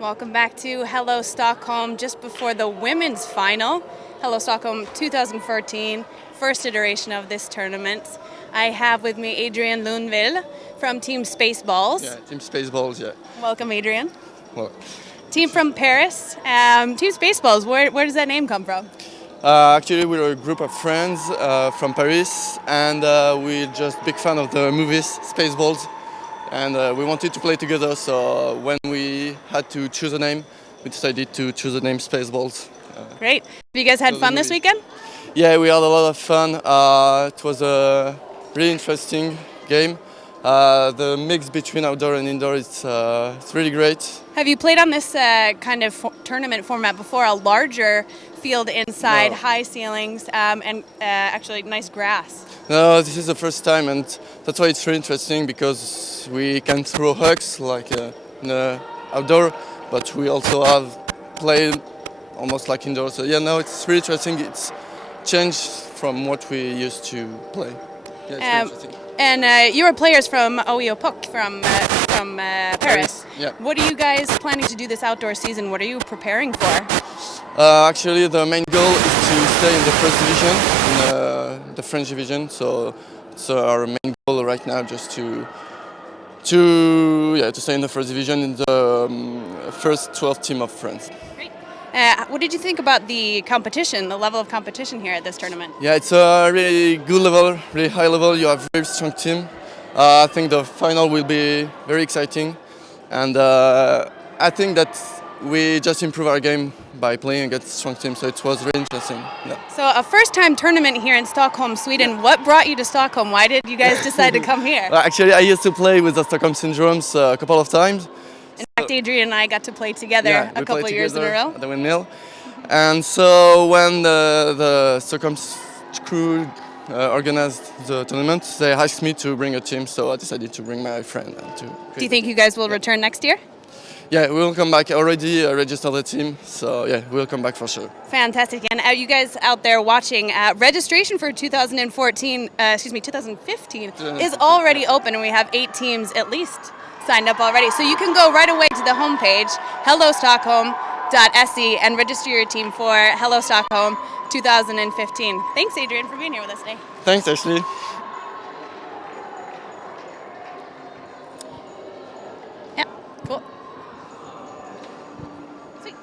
Welcome back to Hello Stockholm, just before the women's final. Hello Stockholm 2014, first iteration of this tournament. I have with me Adrian Lundville from Team Spaceballs. Yeah, Team Spaceballs, yeah. Welcome, Adrian. Well, Team from Paris. Team Spaceballs, where does that name come from? actually, we're a group of friends from Paris, and we're just big fan of the movies Spaceballs, and we wanted to play together. So when we had to choose a name, we decided to choose the name Spaceballs. Great. Have you guys had fun this weekend? Yeah, we had a lot of fun. It was a really interesting game. The mix between outdoor and indoor it's really great. Have you played on this kind of tournament format before? A larger field inside, No. high ceilings, and actually nice grass. No, this is the first time, and that's why it's really interesting because we can throw hugs like in the outdoor, but we also have played almost like indoor. So yeah, no, it's really interesting. It's changed from what we used to play. Yeah, it's really interesting. And you are players from Oeopok from Paris. Yeah. What are you guys planning to do this outdoor season? What are you preparing for? Actually, the main goal is to stay in the first division, in the French division. So it's our main goal right now, just to stay in the first division in the first 12 team of France. Great. What did you think about the competition, the level of competition here at this tournament? Yeah, it's a really good level, really high level. You have a very strong team. I think the final will be very exciting, and I think that we just improve our game by playing against strong teams. So it was really interesting. Yeah. So a first-time tournament here in Stockholm, Sweden. Yeah. What brought you to Stockholm? Why did you guys decide to come here? Well, actually, I used to play with the Stockholm Syndromes a couple of times. In fact, Adrian and I got to play together a couple of years in a row. At the windmill. And so when the Stockholm crew organized the tournament, they asked me to bring a team, so I decided to bring my friend. Do you think you guys will return next year? Yeah, we'll come back. Already registered the team, so yeah, we'll come back for sure. Fantastic. And you guys out there watching, registration for 2015 is already open, and we have 8 teams at least signed up already. So you can go right away to the homepage, hellostockholm.se, and register your team for Hello Stockholm 2015. Thanks, Adrian, for being here with us today. Thanks, Ashley. Yeah, cool. Sweet.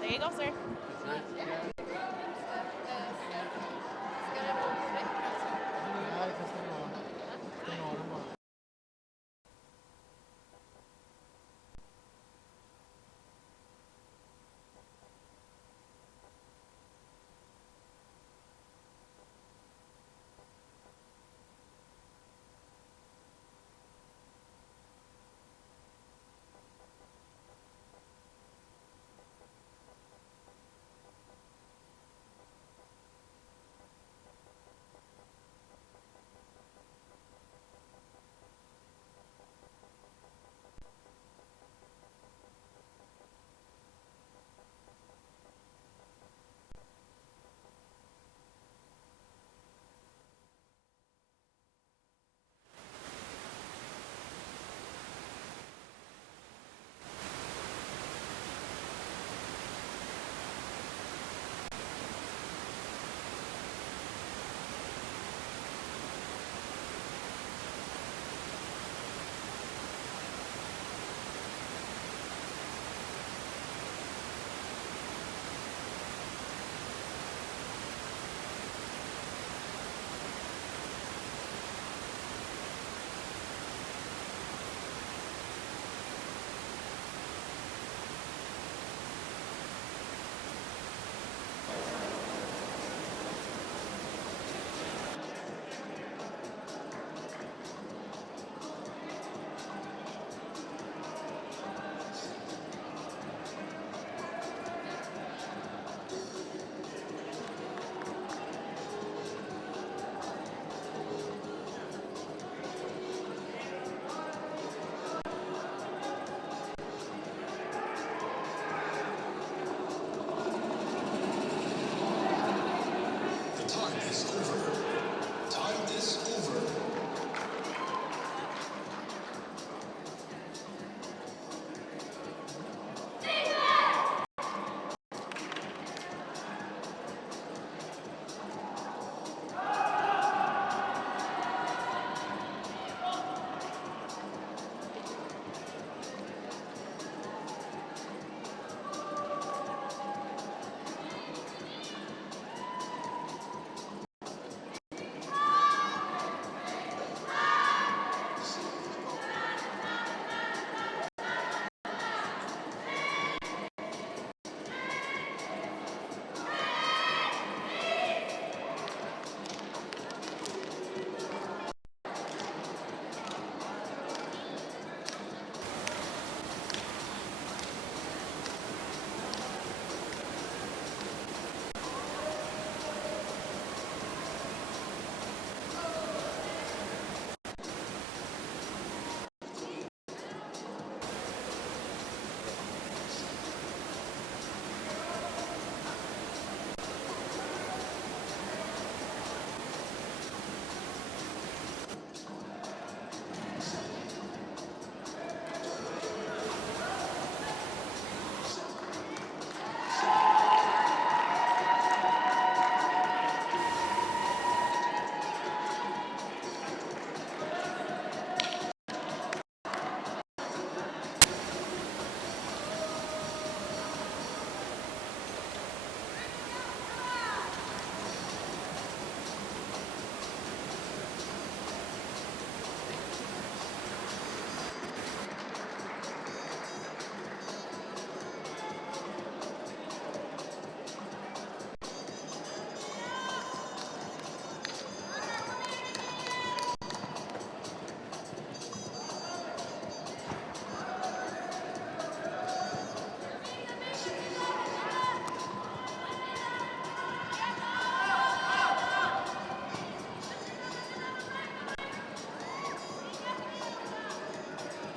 There you go, sir.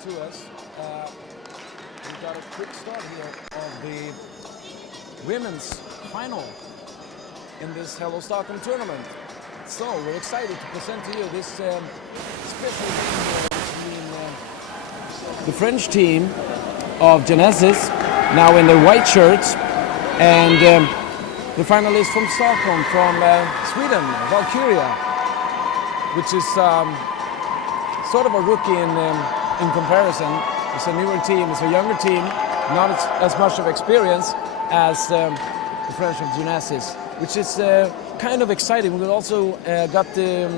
to us. We got a quick start here of the women's final in this Hello Stockholm tournament. So we're excited to present to you this special game here between the French team of Genesis, now in their white shirts, and the finalist from Stockholm, from Sweden, Valkyria, which is sort of a rookie in comparison. It's a newer team, it's a younger team, not as much of experience as the French of Genesis, which is kind of exciting. We also got to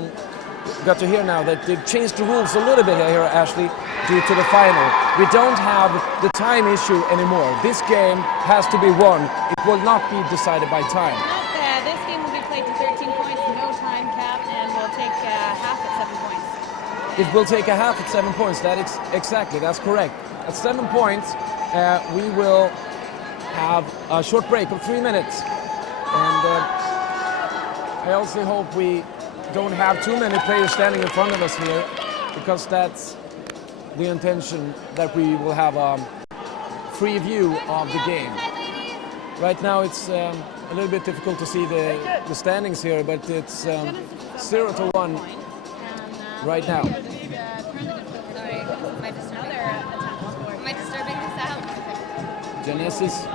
hear now that they've changed the rules a little bit here, Ashley, due to the final. We don't have the time issue anymore. This game has to be won. It will not be decided by time. This game will be played to 13 points, no time cap, and we'll take half at 7 points. It will take a half at 7 points. Exactly, that's correct. At 7 points, we will have a short break of 3 minutes. And I also hope we don't have too many players standing in front of us here, because that's the intention, that we will have a free view of the game. Right now it's a little bit difficult to see the standings here, but it's 0-1 right now. Genesis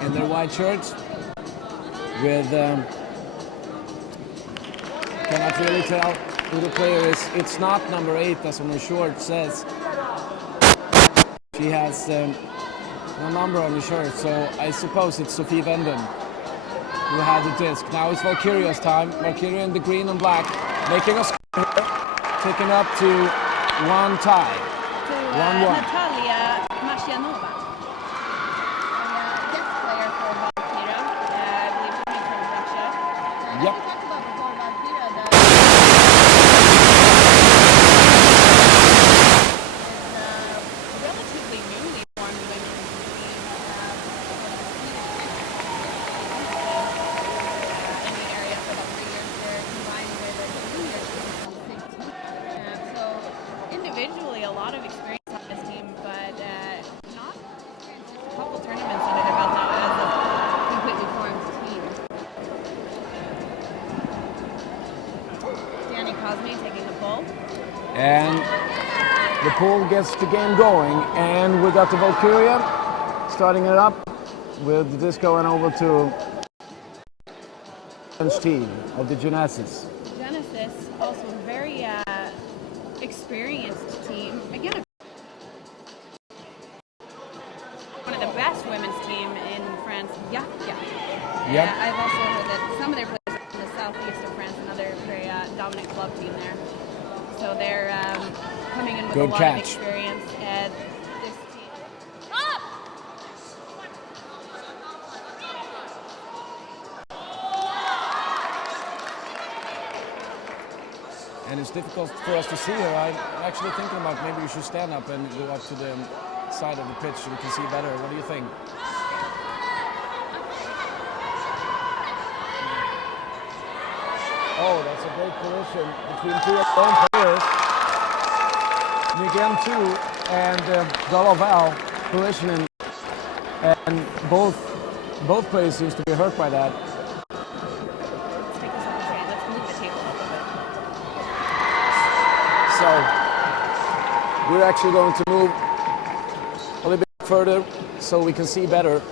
in their white shirts with cannot really tell who the player is. It's not number 8 as on the short says. She has no number on the shirt, so I suppose it's Sophie Venden who had the disc. Now it's Valkyria's time. Valkyria in the green and black, making a score here, taking up to 1 tie. 1-1. Natalia Mashianova. Guest player for Valkyria, I believe coming from Russia. Yep. Relatively newly formed women's team. In the area for about 3 years. They're combined with a junior team. So individually, a lot of experience on this team, but not a couple tournaments under their belt now as a completely formed team. Danny Cosme taking the pull. And the pool gets the game going, and we got the Valkyria starting it up with the disc going over to the French team of the Genesis. Genesis, also a very experienced team. Again, one of the best women's team in France. Yeah. Yep. I've also heard that some of their players are from the southeast of France, another very dominant club team there. So they're coming in with Good a lot catch. of experience at this team. And it's difficult for us to see here. I'm actually thinking about maybe we should stand up and go up to the side of the pitch so we can see better. What do you think? Oh, that's a great collision between two of our own players. Miguel too and Dalaval collisioning, and both players seems to be hurt by that. Let's take this off the train. Let's move the table a little bit. So we're actually going to move a little bit further so we can see better.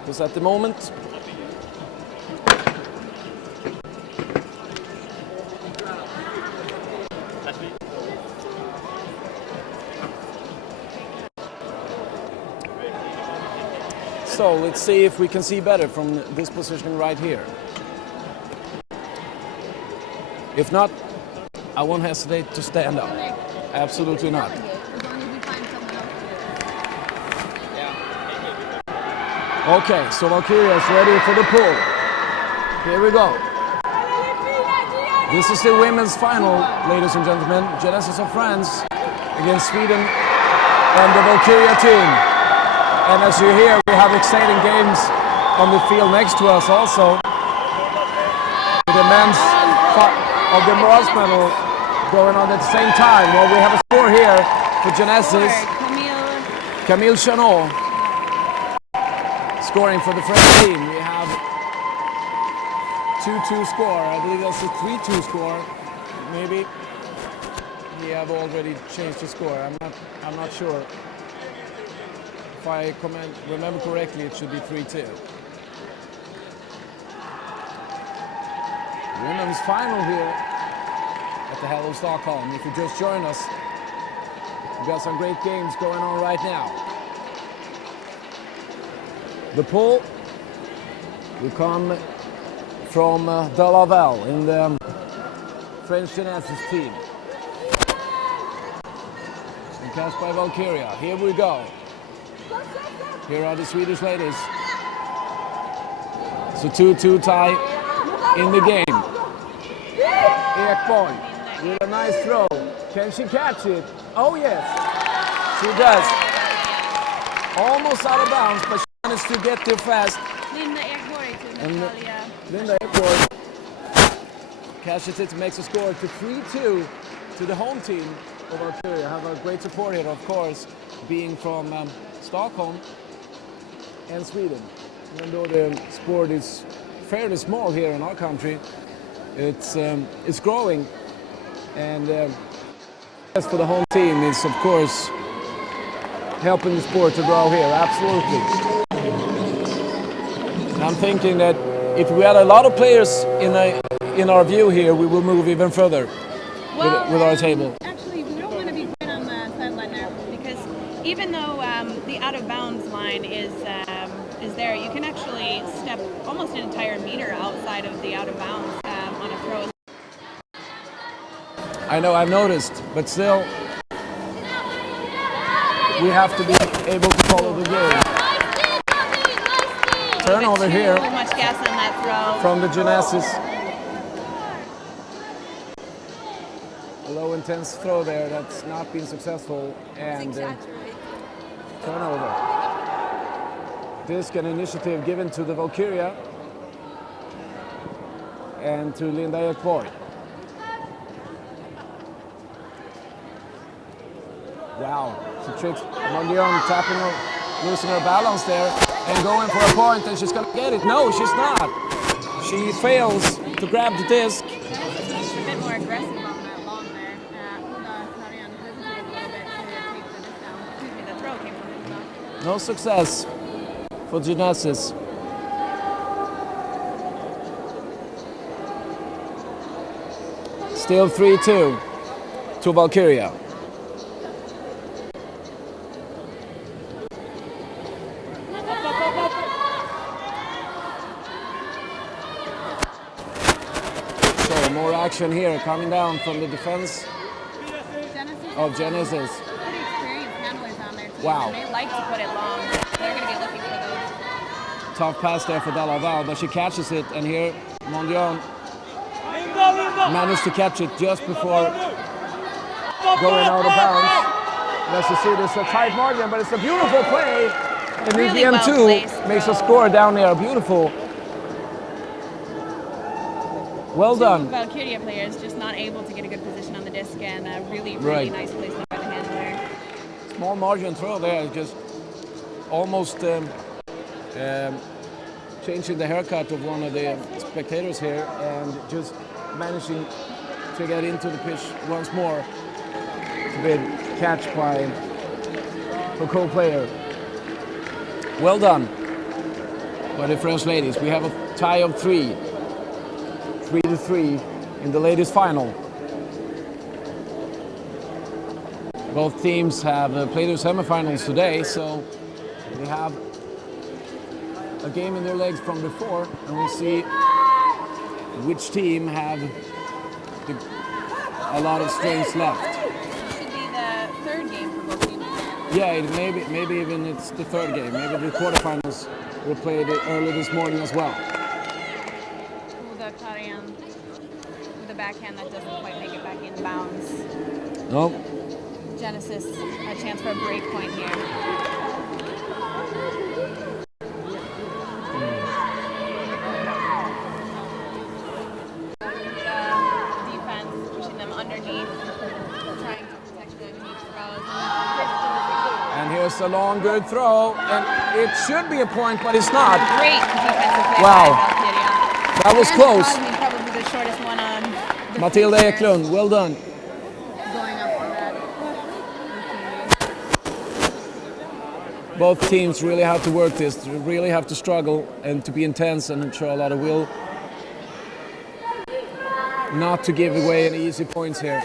Because at the moment, so let's see if we can see better from this positioning right here. If not, I won't hesitate to stand up. Absolutely not. Okay, so Valkyria is ready for the pull. Here we go. This is the women's final, ladies and gentlemen. Genesis of France against Sweden and the Valkyria team. And as you hear, we have exciting games on the field next to us also. The men's of the bronze medal going on at the same time. Well, we have a score here for Genesis. Camille Chanot scoring for the French team. We have 2-2 score. I believe that's a 3-2 score. Maybe we have already changed the score. I'm not sure. If I remember correctly, it should be 3-2. Women's final here at the Hello Stockholm. If you just joined us, we've got some great games going on right now. The pool will come from De Laval in the French Genesis team. And cast by Valkyria. Here we go. Here are the Swedish ladies. It's a 2-2 tie in the game. Ekborg with a nice throw. Can she catch it? Oh yes, she does. Almost out of bounds, but she managed to get there fast. Linda Ekborg catches it, makes a score to 3-2 to the home team of Valkyria. Have a great support here, of course, being from Stockholm and Sweden. Even though the sport is fairly small here in our country, it's growing, and as for the home team is of course helping the sport to grow here. Absolutely. And I'm thinking that if we had a lot of players in our view here, we will move even further with our table. Actually, we don't want to be quite on the sideline there, because even though the out of bounds line is there, you can actually step almost an entire meter outside of the out of bounds on a throw. I know, I've noticed, but still, we have to be able to follow the game. Turnover here much gas on that throw from the Genesis. A low intense throw there that's not been successful, and turnover. Disc and initiative given to the Valkyria and to Linda Ekborg. Wow, she tricks Mondion, tapping her, losing her balance there, and going for a point, and she's gonna get it. No, she's not. She fails to grab the disc. a bit more aggressive on that long there. Marianne hesitated a little bit to take the disc down. Excuse me, the throw came from his mouth. No success for Genesis. Still 3-2 to Valkyria. So more action here coming down from the defense of Genesis. Pretty experienced handlers on their team. Wow. And they like to put it long. They're going to be looking for those. Tough pass there for De Laval, but she catches it, and here Mondion managed to catch it just before going out of bounds. And as you see, there's a tight margin, but it's a beautiful play. And Really the M2 well-placed makes a throw. score down there. Beautiful. Well done. Valkyria players just not able to get a good position on the disc, and a really Right. nice placement by the handler. Small margin throw there, just almost changing the haircut of one of the spectators here, and just managing to get into the pitch once more. It's a big catch by her co-player. Well done by the French ladies. We have a tie of 3-3 in the ladies' final. Both teams have played their semifinals today, so they have a game in their legs from before, and we'll see which team have a lot of strengths left. This should be the third game for both teams. Yeah, maybe even it's the third game. Maybe the quarterfinals were played early this morning as well. The Karian with a backhand that doesn't quite make it back in bounds. No. Genesis, a chance for a break point here. Here's a long, good throw, and it should be a point, but it's not. Great defensive play Wow. by Valkyria. That was And close. Cosme, probably the shortest one on the Matilda field here. Eklund, well done. Going up for that. Both teams really have to work this, really have to struggle and to be intense and show a lot of will. Not to give away any easy points here.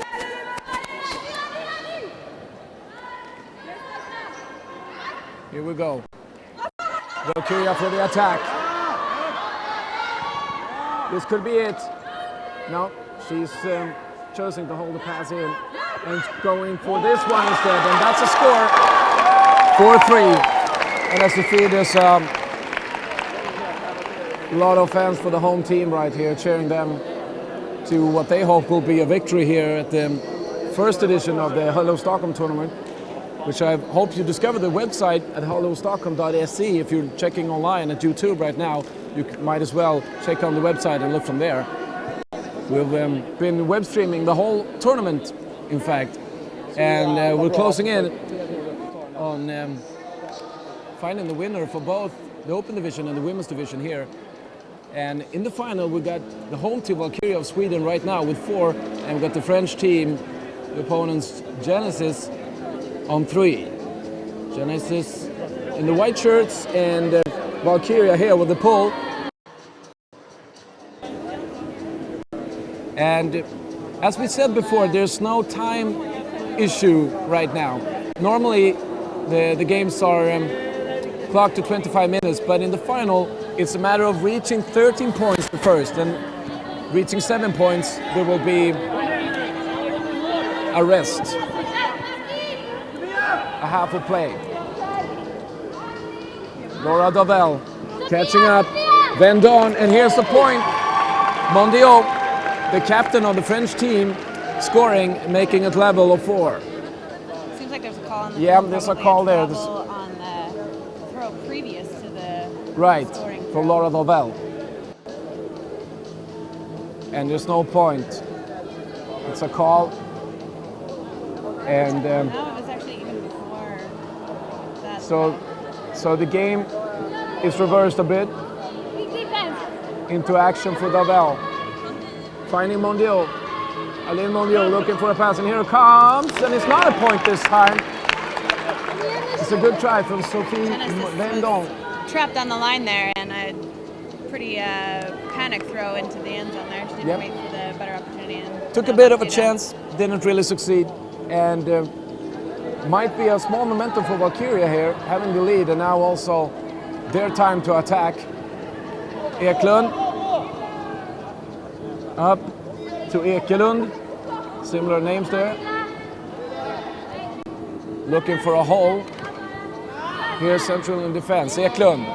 Here we go. Valkyria for the attack. This could be it. No, she's choosing to hold the pass in and going for this one instead, and that's a score. 4-3. And as you see, there's a lot of fans for the home team right here, cheering them to what they hope will be a victory here at the first edition of the Hello Stockholm tournament, which I hope you discover the website at hellostockholm.se. If you're checking online at YouTube right now, you might as well check on the website and look from there. We've been web streaming the whole tournament, in fact, and we're closing in on finding the winner for both the Open Division and the Women's Division here. And in the final, we got the home team Valkyria of Sweden right now with 4, and we got the French team, the opponents Genesis, on 3. Genesis in the white shirts and Valkyria here with the pole. And as we said before, there's no time issue right now. Normally, the games are clocked to 25 minutes, but in the final, it's a matter of reaching 13 points the first, and reaching 7 points, there will be a rest. A half a play. Laura Dovell catching up. Vendon, and here's the point. Mondial, the captain of the French team, scoring, making it level of 4. Seems like there's a call on the Yeah, field, there's a probably call there. trouble on the throw previous to the Right, scoring for throw. Laura Dovell. And there's no point. It's a call. And No, it was actually even before that. so the game is reversed a bit into action for Dovell. Finding Mondial. Aline Mondial looking for a pass, and here it comes, and it's not a point this time. It's a good try from Sophie Vendon. Trapped on the line there, and a pretty panic throw into the end zone there. She didn't Yep. wait for the better opportunity. And Took a bit of a chance, didn't really succeed, and might be a small momentum for Valkyria here, having the lead, and now also their time to attack. Eklund up to Ekelund, similar names there. Looking for a hole. Here's central in defense, Eklund.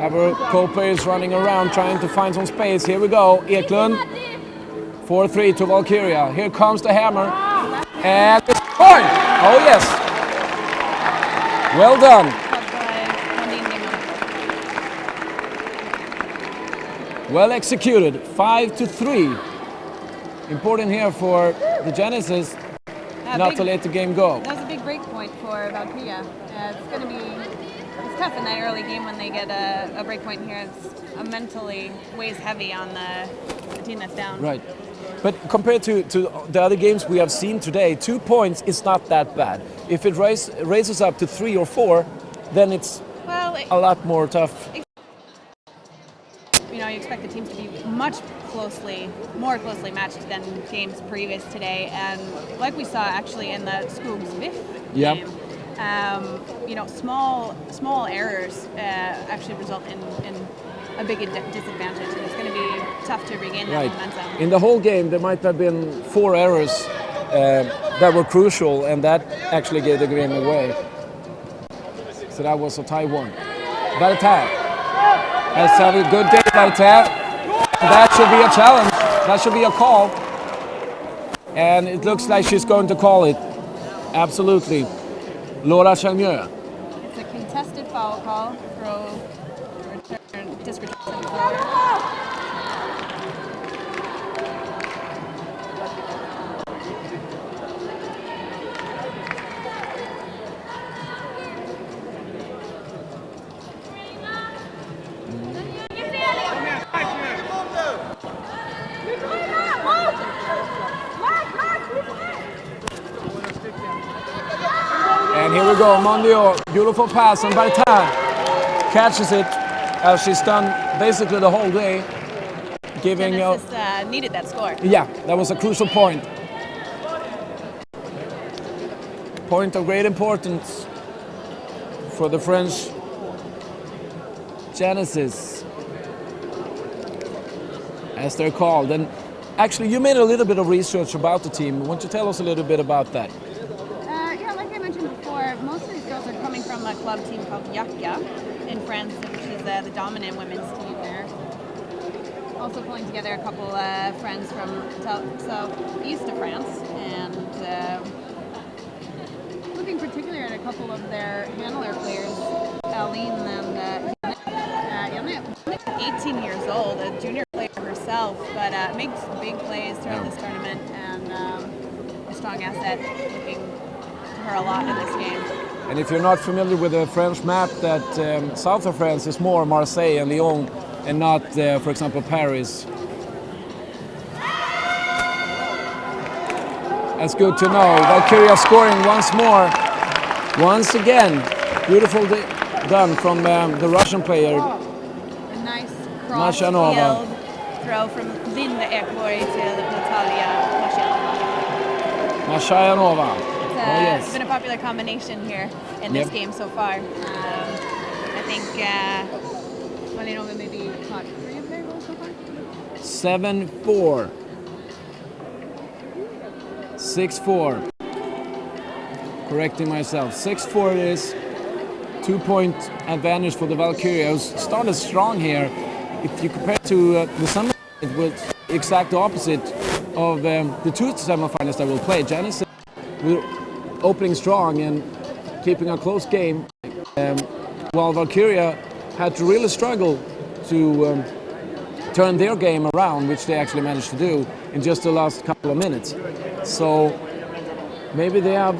Have her co-players running around trying to find some space. Here we go, Eklund. 4-3 to Valkyria. Here comes the hammer. And it's point! Oh yes! Well done. Well executed, 5-3. Important here for the Genesis not to let the game go. That was a big break point for Valkyria. It's going to be tough in that early game when they get a break point here. It's mentally weighs heavy on the team that's down. Right. But compared to the other games we have seen today, 2 points is not that bad. If it raises up to 3 or 4, then it's a lot more tough. You know, you expect the teams to be more closely matched than games previous today, and like we saw actually in the Skogs Viff game, you know, small errors actually result in a big disadvantage, and it's going to be tough to regain that momentum. In the whole game, there might have been 4 errors that were crucial, and that actually gave the game away. So that was a tie 1. Bertin. Let's have a good day, Bertin. That should be a challenge. That should be a call. And it looks like she's going to call it. Absolutely. Laura Chalmieux. It's a contested foul call. Disc return. And here we go, Mondio, beautiful pass, and Bertin catches it as she's done basically the whole day, giving... Genesis needed that score. Yeah, that was a crucial point. Point of great importance for the French Genesis, as they're called. And actually, you made a little bit of research about the team. Why don't you tell us a little bit about that? Yeah, like I mentioned before, most of these girls are coming from a club team called Yaka in France, which is the dominant women's team there. Also pulling together a couple friends from east of France, and looking particularly at a couple of their handler players, Aline and Janet, 18 years old, a junior player herself, but makes big plays throughout this tournament, and a strong asset. Looking to her a lot in this game. And if you're not familiar with the French map, that south of France is more Marseille and Lyon, and not, for example, Paris. That's good to know. Valkyria scoring once more. Once again, beautiful done from the Russian player. A nice cross Mashanova. field throw from Linda Ekborg to Natalia Mashanova. Mashanova. It's been a popular combination here in this game so far. I think Malinova maybe caught 3 of their goals so far. 7-4. 6-4. Correcting myself. 6-4 it is. 2-point advantage for the Valkyria. Started strong here. If you compare to the summer, it was the exact opposite of the 2 semifinals that will play. Genesis will opening strong and keeping a close game, while Valkyria had to really struggle to turn their game around, which they actually managed to do in just the last couple of minutes. So maybe they have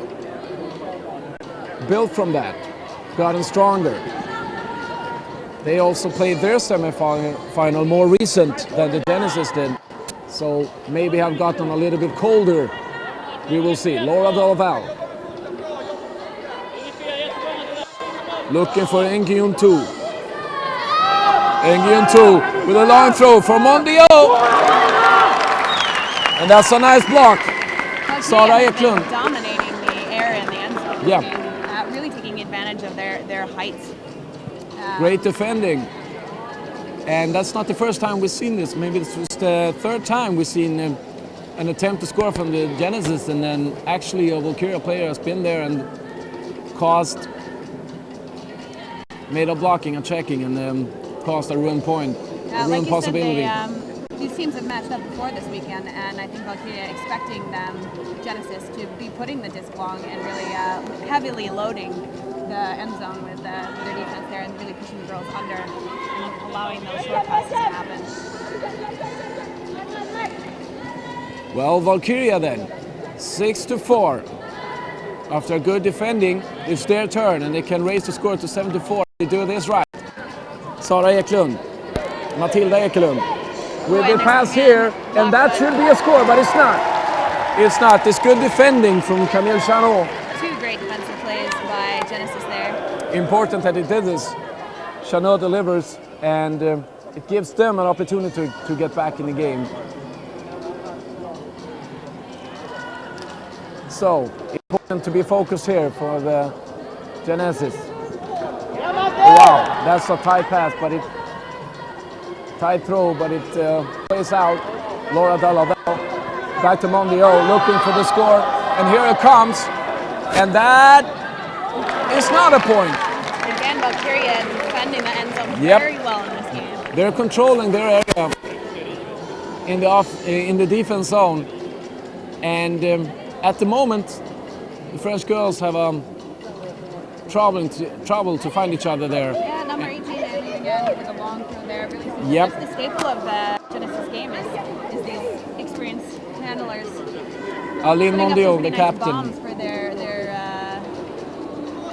built from that, gotten stronger. They also played their semi-final more recent than the Genesis did, so maybe have gotten a little bit colder. We will see. Laura Delaval looking for Engyun 2. Engyun 2 with a long throw from Mondio. And that's a nice block. Sara Eklund dominating the air in the end zone. Yeah. Really taking advantage of their height. Great defending. And that's not the first time we've seen this. Maybe this was the third time we've seen an attempt to score from the Genesis, and then actually a Valkyria player has been there and made a blocking, a checking, and caused a ruin point, a ruin possibility. These teams have matched up before this weekend, and I think Valkyria expecting them, Genesis, to be putting the disc long and really heavily loading the end zone with their defense there, and really pushing the girls under and allowing those short passes to happen. Well, Valkyria then, 6-4. After good defending, it's their turn, and they can raise the score to 7-4. They do this right. Sara Eklund, Matilda Ekelund, with the pass here, and that should be a score, but it's not. It's not. It's good defending from Camille Chanot. 2 great defensive plays by Genesis there. Important that it did this. Chanot delivers, and it gives them an opportunity to get back in the game. So, important to be focused here for the Genesis. Wow, that's a tight pass, but tight throw, but it plays out. Laura Delaval back to Mondio, looking for the score, and here it comes, and that is not a point. Again, Valkyria defending the end zone very well in this game. They're controlling their area in the defense zone, and at the moment, the French girls have trouble to find each other there. Yeah, number 18, Aline again with a long throw there. Really, that's the staple of the Genesis game is these experienced handlers. Aline Mondio, the nice captain. Bombs for their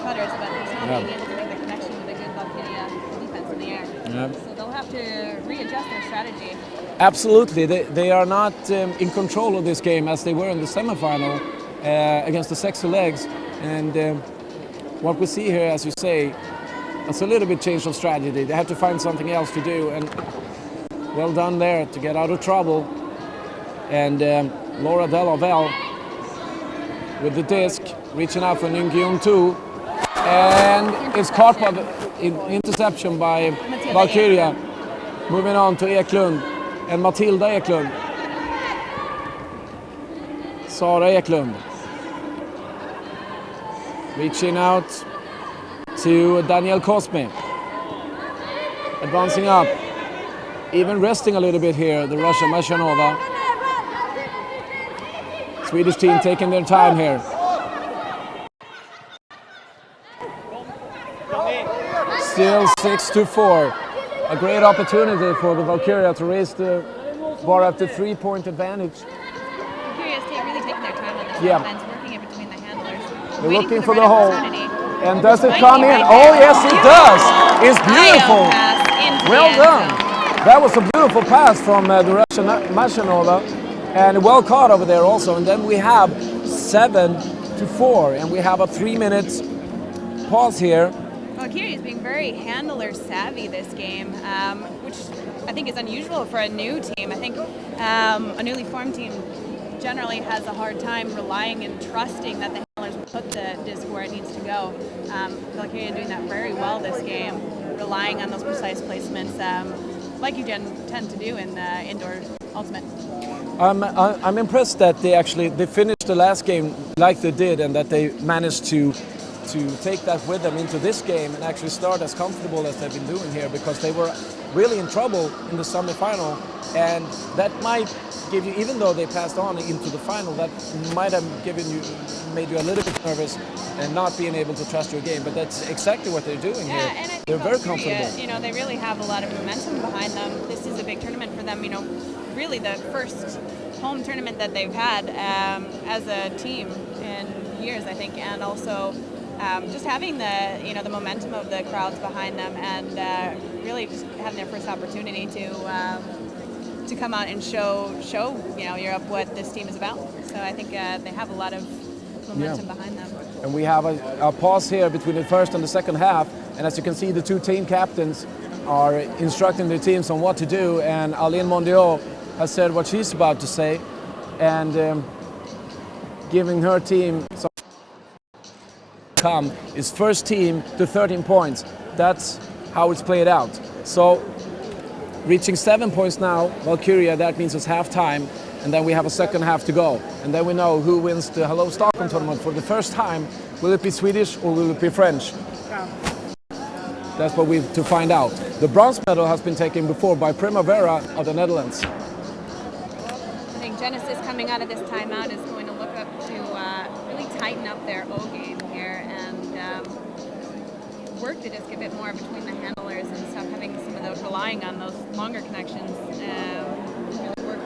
cutters, but there's not being able to make the connection with a good Valkyria defense in the air. So they'll have to readjust their strategy. Absolutely, they are not in control of this game as they were in the semifinal against the Sexy Legs, and what we see here, as you say, it's a little bit change of strategy. They have to find something else to do, and well done there to get out of trouble. And Laura Delaval with the disc, reaching out for Nguyen Tu, and it's caught by the interception by Valkyria. Moving on to Eklund and Matilda Eklund. Sara Eklund reaching out to Danielle Cosme. Advancing up, even resting a little bit here, the Russian Mashanova. Swedish team taking their time here. Still 6-4. A great opportunity for the Valkyria to raise the bar up to 3-point advantage. Valkyria's really taking their time on this offense, working in between the handlers. They're looking for the hole. And does it come in? Oh yes, it does. It's beautiful. Well done. That was a beautiful pass from the Russian Mashanova, and well caught over there also. And then we have 7-4, and we have a 3-minute pause here. Valkyria is being very handler savvy this game, which I think is unusual for a new team. I think a newly formed team generally has a hard time relying and trusting that the handlers will put the disc where it needs to go. Valkyria doing that very well this game, relying on those precise placements, like you tend to do in indoor ultimate. I'm impressed that they finished the last game like they did, and that they managed to take that with them into this game and actually start as comfortable as they've been doing here, because they were really in trouble in the semi-final, and that might give you, even though they passed on into the final, that might have made you a little bit nervous and not being able to trust your game. But that's exactly what they're doing here. And I think they're very comfortable. They really have a lot of momentum behind them. This is a big tournament for them. Really the first home tournament that they've had as a team in years, I think, and also just having the momentum of the crowds behind them, and really just having their first opportunity to come out and show Europe what this team is about. So I think they have a lot of momentum behind them. And we have a pause here between the first and the second half, and as you can see, the two team captains are instructing their teams on what to do, and Aline Mondiaux has said what she's about to say, and giving her team some is first team to 13 points. That's how it's played out. So reaching 7 points now, Valkyria, that means it's half time, and then we have a second half to go. And then we know who wins the Hello Stockholm tournament for the first time. Will it be Swedish or will it be French? That's what we have to find out. The bronze medal has been taken before by Primavera of the Netherlands. I think Genesis coming out of this timeout is going to look up to really tighten up their O game here and work the disc a bit more between the handlers and stop having some of those, relying on those longer connections. Really work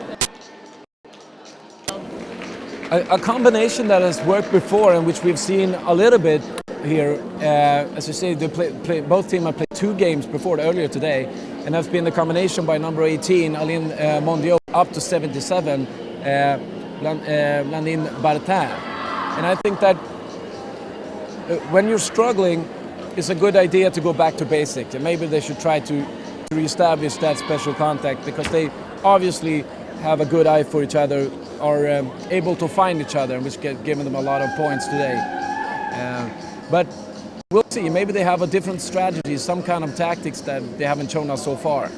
a combination that has worked before and which we've seen a little bit here. As you say, both teams have played 2 games before earlier today, and that's been the combination by number 18, Aline Mondiaux, up to 77, Blandine Bartin. And I think that when you're struggling, it's a good idea to go back to basics, and maybe they should try to reestablish that special contact, because they obviously have a good eye for each other, are able to find each other, which given them a lot of points today. But we'll see, maybe they have a different strategy, some kind of tactics that they haven't shown us so far.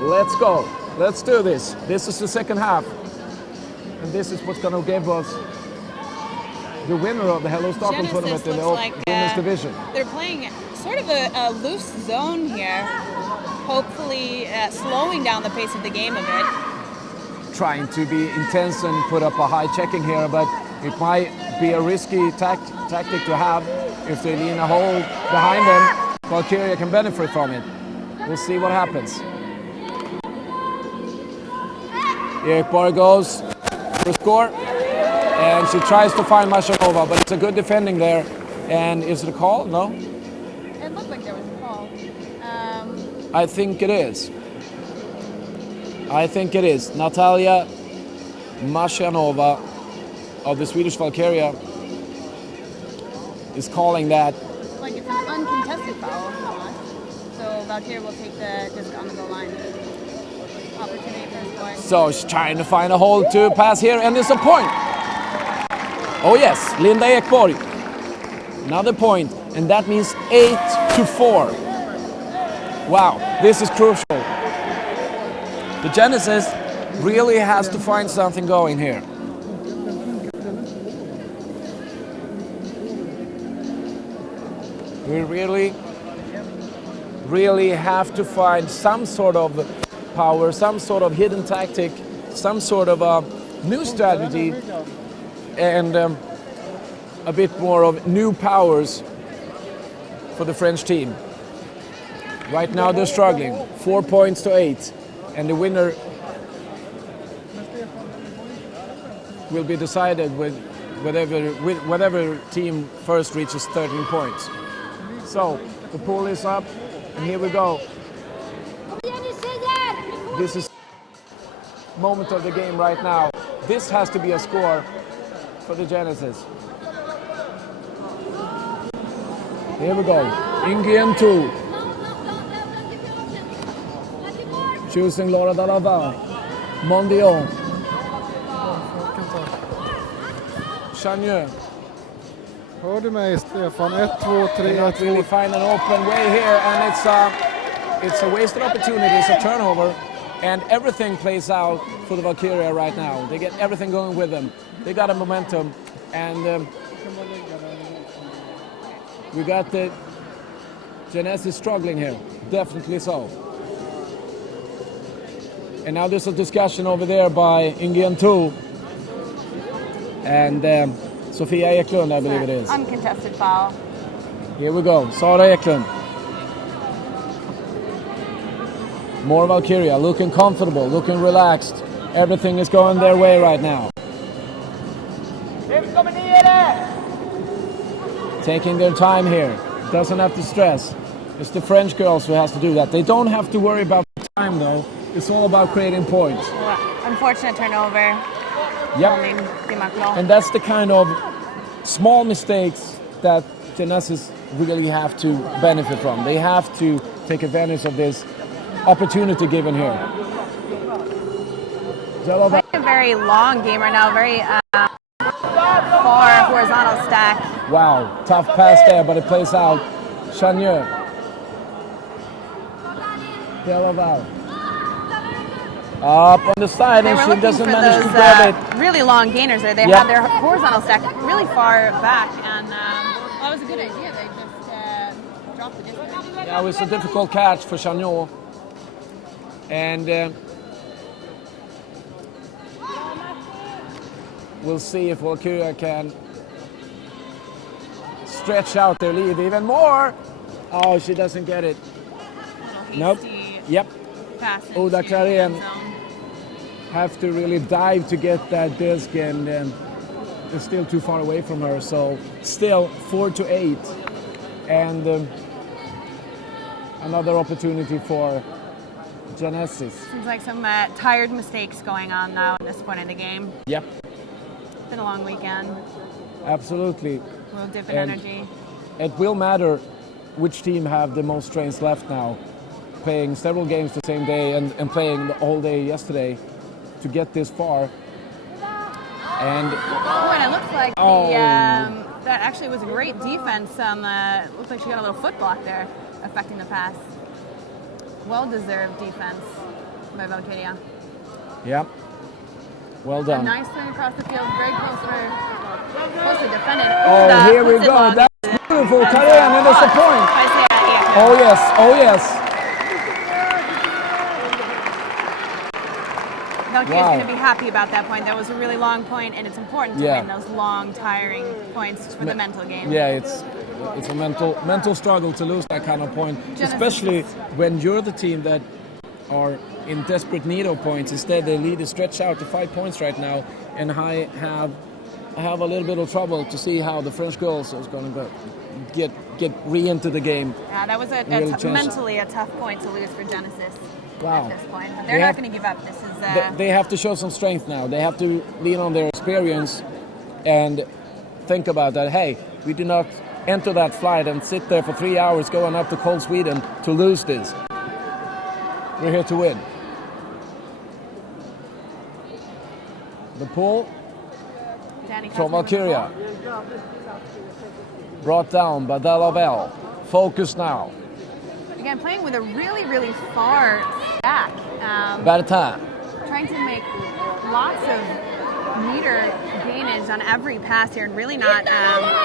Let's go. Let's do this. This is the second half. And this is what's going to give us the winner of the Hello Stockholm tournament in the women's division. They're playing sort of a loose zone here, hopefully slowing down the pace of the game a bit. Trying to be intense and put up a high checking here, but it might be a risky tactic to have. If they lean a hole behind them, Valkyria can benefit from it. We'll see what happens. Ekborg goes for score, and she tries to find Mashanova, but it's a good defending there. And is it a call? No? It looked like there was a call. I think it is. I think it is. Natalia Mashanova of the Swedish Valkyria is calling that. Like it's an uncontested foul, not. So Valkyria will take the just on the goal line. Opportunity for a score. So she's trying to find a hole to pass here, and it's a point. Oh yes, Linda Ekborg. Another point, and that means 8-4. Wow, this is crucial. The Genesis really has to find something going here. We really have to find some sort of power, some sort of hidden tactic, some sort of a new strategy, and a bit more of new powers for the French team. Right now they're struggling, 4 points to 8, and the winner will be decided with whatever team first reaches 13 points. So the pool is up, and here we go. This is moment of the game right now. This has to be a score for the Genesis. Here we go. In game 2. Choosing Laura Dalava. Mondion. Chagneux. Hör du mig Stefan? 1, 2, 3, Cannot really find an open way here, and it's a wasted opportunity. It's a turnover, and everything plays out for the Valkyria right now. They get everything going with them. They got a momentum, and we got the Genesis struggling here, definitely so. And now there's a discussion over there by Ingen 2 and Sofia Eklund, I believe it is. Uncontested foul. Here we go, Sara Eklund. More Valkyria, looking comfortable, looking relaxed. Everything is going their way right now. Taking their time here, doesn't have to stress. It's the French girls who has to do that. They don't have to worry about the time though. It's all about creating points. Unfortunate turnover. Yep. And that's the kind of small mistakes that Genesis really have to benefit from. They have to take advantage of this opportunity given here. Playing a very long game right now, very far horizontal stack. Wow, tough pass there, but it plays out. Chagneux. Delaval. Up on the side, and she doesn't manage to grab it. Really long gainers there. They had their horizontal stack really far back, and that was a good idea. They just dropped the distance. Yeah, it was a difficult catch for Chagneux. And we'll see if Valkyria can stretch out their lead even more. Oh, she doesn't get it. Nope. Yep. Oda Claren have to really dive to get that disc, and it's still too far away from her. So still 4-8, and another opportunity for Genesis. Seems like some tired mistakes going on now at this point in the game. Yep. It's been a long weekend. Absolutely. Real dip in energy. It will matter which team have the most trains left now, playing several games the same day and playing the whole day yesterday to get this far. And it looks like that actually was a great defense. Looked like she got a little foot block there, affecting the pass. Well-deserved defense by Valkyria. Yep. Well done. A nice turn across the field, very closely defended. Oh, here we go. That's beautiful. Karen, and it's a point. Oh yes, oh yes. Valkyria's going to be happy about that point. That was a really long point, and it's important to win those long, tiring points for the mental game. Yeah, it's a mental struggle to lose that kind of point, especially when you're the team that are in desperate need of points. Instead, the lead is stretched out to 5 points right now, and I have a little bit of trouble to see how the French girls is going to get re into the game. Yeah, that was mentally a tough point to lose for Genesis. Wow. at this point. But they're not going to give up. This is They have to show some strength now. They have to lean on their experience and think about that. Hey, we do not enter that flight and sit there for 3 hours going up to cold Sweden to lose this. We're here to win. The pull from Valkyria. Brought down by Delavel. Focus now. Again, playing with a really, really far stack. Bertin. Trying to make lots of meter gainage on every pass here and really not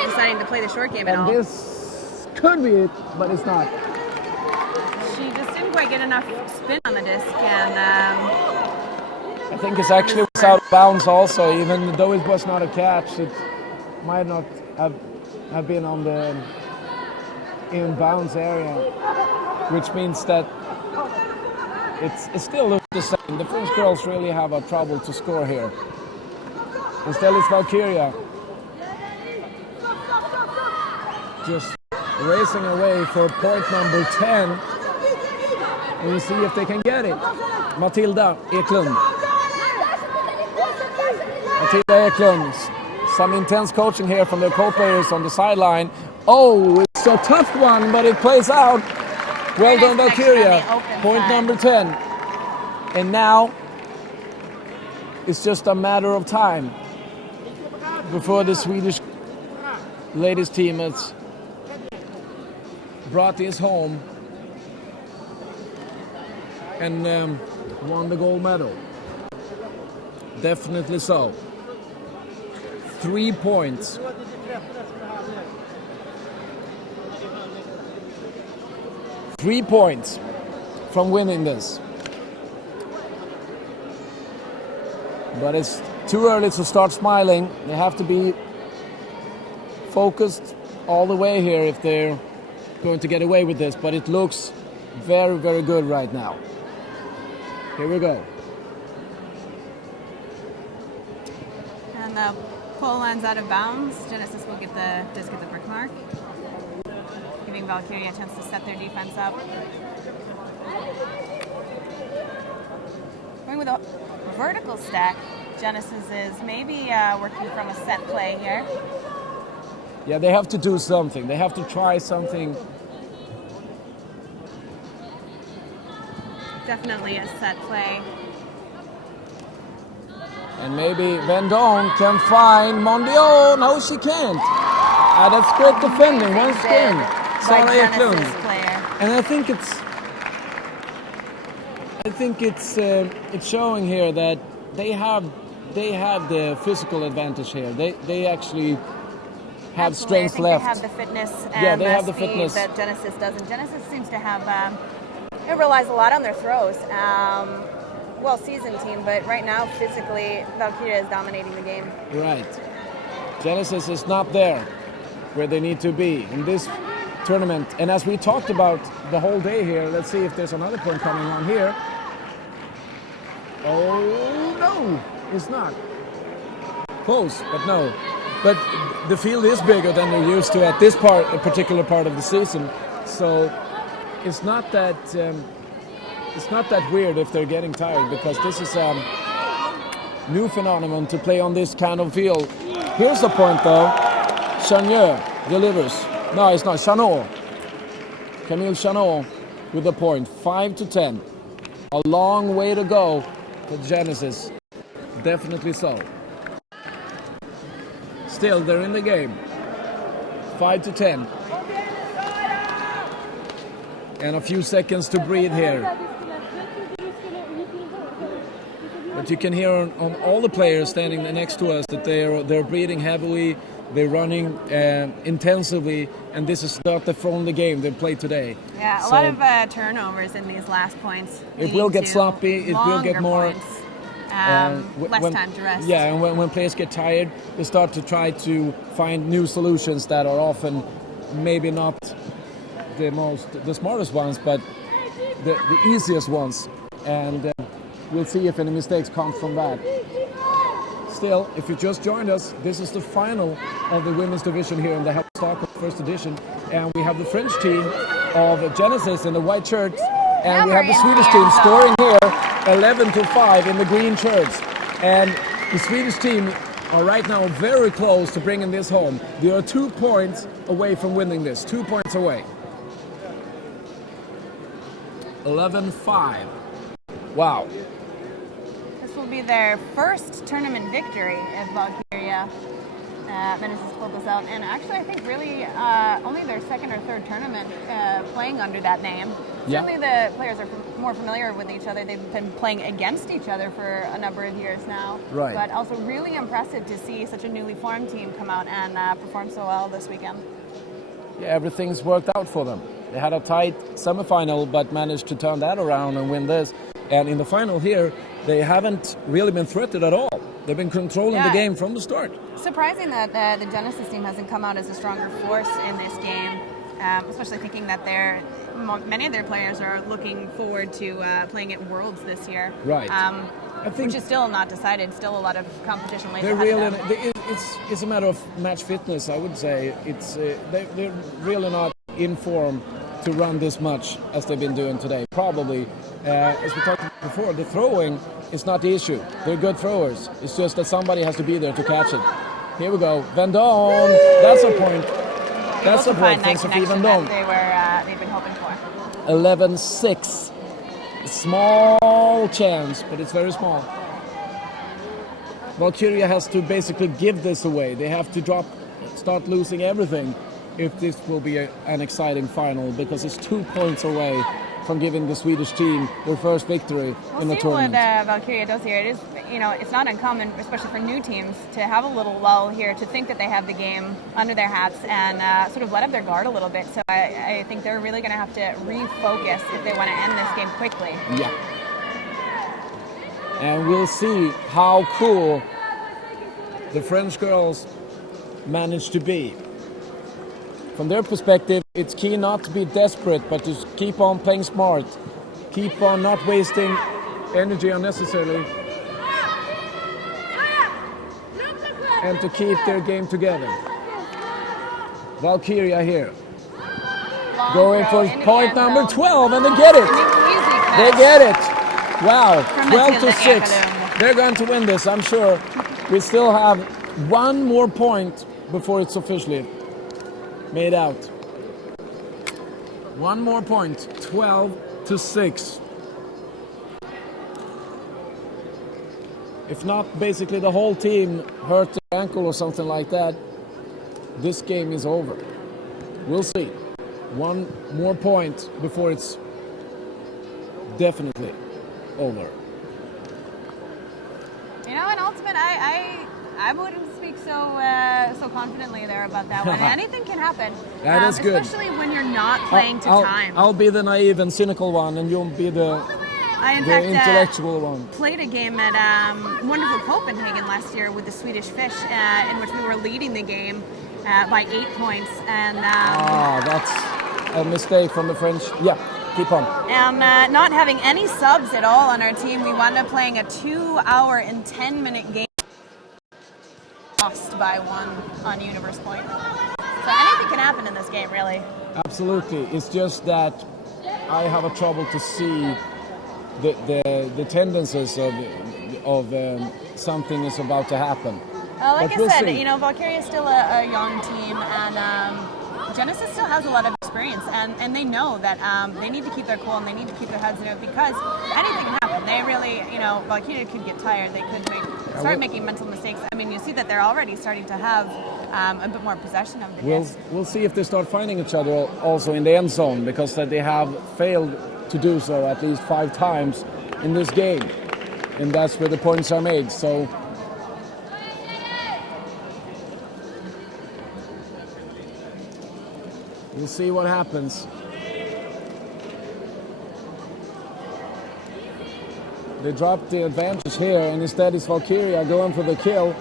deciding to play the short game at all. And this could be it, but it's not. She just didn't quite get enough spin on the disc, and I think it's actually was out of bounds also, even though it was not a catch. It might not have been on the in bounds area, which means that it still looks the same. The French girls really have a trouble to score here. Instead it's Valkyria just racing away for point number 10, and we see if they can get it. Matilda Eklund. Matilda Eklund. Some intense coaching here from their co-players on the sideline. Oh, it's a tough one, but it plays out. Well done, Valkyria. Point number 10. And now it's just a matter of time before the Swedish ladies team has brought this home and won the gold medal. Definitely so. 3 points. 3 points from winning this. But it's too early to start smiling. They have to be focused all the way here if they're going to get away with this. But it looks very, very good right now. Here we go. And the pole lands out of bounds. Genesis will get the disc at the brick mark, giving Valkyria a chance to set their defense up. Going with a vertical stack, Genesis is maybe working from a set play here. Yeah, they have to do something. They have to try something. Definitely a set play. And maybe Vendôme can find Mondial. No, she can't. That's great defending once again. Sarah Eklund. And I think it's showing here that they have the physical advantage here. They actually have strength left. They have the fitness and they have the speed fitness that Genesis doesn't. Genesis seems to have it relies a lot on their throws. Well-seasoned team, but right now physically Valkyria is dominating the game. Right. Genesis is not there where they need to be in this tournament. And as we talked about the whole day here, let's see if there's another point coming on here. Oh, no, it's not. Close, but no. But the field is bigger than they're used to at this particular part of the season. So it's not that weird if they're getting tired, because this is a new phenomenon to play on this kind of field. Here's the point though. Chanier delivers. No, it's not. Chanot. Camille Chanot with the point. 5-10. A long way to go for Genesis. Definitely so. Still, they're in the game. 5-10. And a few seconds to breathe here. But you can hear on all the players standing next to us that they're breathing heavily, they're running intensively, and this is not the only game they played today. Yeah, a lot of turnovers in these last points. It will get sloppy, it will get more... less time to rest. Yeah, and when players get tired, they start to try to find new solutions that are often maybe not the smartest ones, but the easiest ones. And we'll see if any mistakes come from that. Still, if you just joined us, this is the final of the women's division here in the Stockholm first edition, and we have the French team of Genesis in the white shirts And we have the Swedish team scoring here 11-5 in the green shirts. And the Swedish team are right now very close to bringing this home. They are 2 points away from winning this. 2 points away. 11-5. Wow. This will be their first tournament victory if Valkyria manages to pull this out. And actually, I think really only their second or third tournament playing under that name. Yeah. Certainly the players are more familiar with each other. They've been playing against each other for a number of years now. Right. But also really impressive to see such a newly formed team come out and perform so well this weekend. Yeah, everything's worked out for them. They had a tight semifinal, but managed to turn that around and win this. And in the final here, they haven't really been threatened at all. They've been controlling the game from the start. Surprising that the Genesis team hasn't come out as a stronger force in this game, especially thinking that many of their players are looking forward to playing at Worlds this year. Right. I think, which is still not decided. Still a lot of competition later ahead of them. It's a matter of match fitness, I would say. They're really not in form to run this much as they've been doing today. Probably, as we talked about before, the throwing is not the issue. They're good throwers. It's just that somebody has to be there to catch it. Here we go. Vendome. That's a point. That's a point for Sophie Vendome. They've been hoping for. 11-6. Small chance, but it's very small. Valkyria has to basically give this away. They have to start losing everything if this will be an exciting final, because it's 2 points away from giving the Swedish team their first victory in the tournament. We'll see what Valkyria does here. It is, it's not uncommon, especially for new teams, to have a little lull here, to think that they have the game under their hats and sort of let up their guard a little bit. So I think they're really going to have to refocus if they want to end this game quickly. Yeah. And we'll see how cool the French girls manage to be. From their perspective, it's key not to be desperate, but to keep on playing smart, keep on not wasting energy unnecessarily, and to keep their game together. Valkyria here, going for point number 12, and they get it. They get it. Wow, 12-6. They're going to win this, I'm sure. We still have one more point before it's officially made out. One more point, 12-6. If not, basically the whole team hurt their ankle or something like that, this game is over. We'll see. One more point before it's definitely over. In ultimate, I wouldn't speak so confidently there about that one. Anything can happen. That is good. Especially when you're not playing to time. I'll be the naive and cynical one, and you'll be the intellectual one. Played a game at wonderful Copenhagen last year with the Swedish Fish, in which we were leading the game by 8 points. And that's a mistake from the French. Yeah. Keep on. And not having any subs at all on our team, we wound up playing a 2-hour and 10-minute game. Lost by 1 on Universe Point. So anything can happen in this game, really. Absolutely. It's just that I have a trouble to see the tendencies of something is about to happen. Like I said, Valkyria is still a young team, and Genesis still has a lot of experience, and they know that they need to keep their cool and they need to keep their heads in it, because anything can happen. They really, Valkyria could get tired. They could start making mental mistakes. I mean, you see that they're already starting to have a bit more possession of the disc. We'll see if they start finding each other also in the end zone, because they have failed to do so at least 5 times in this game, and that's where the points are made. So we'll see what happens. They dropped the advantage here, and instead it's Valkyria going for the kill.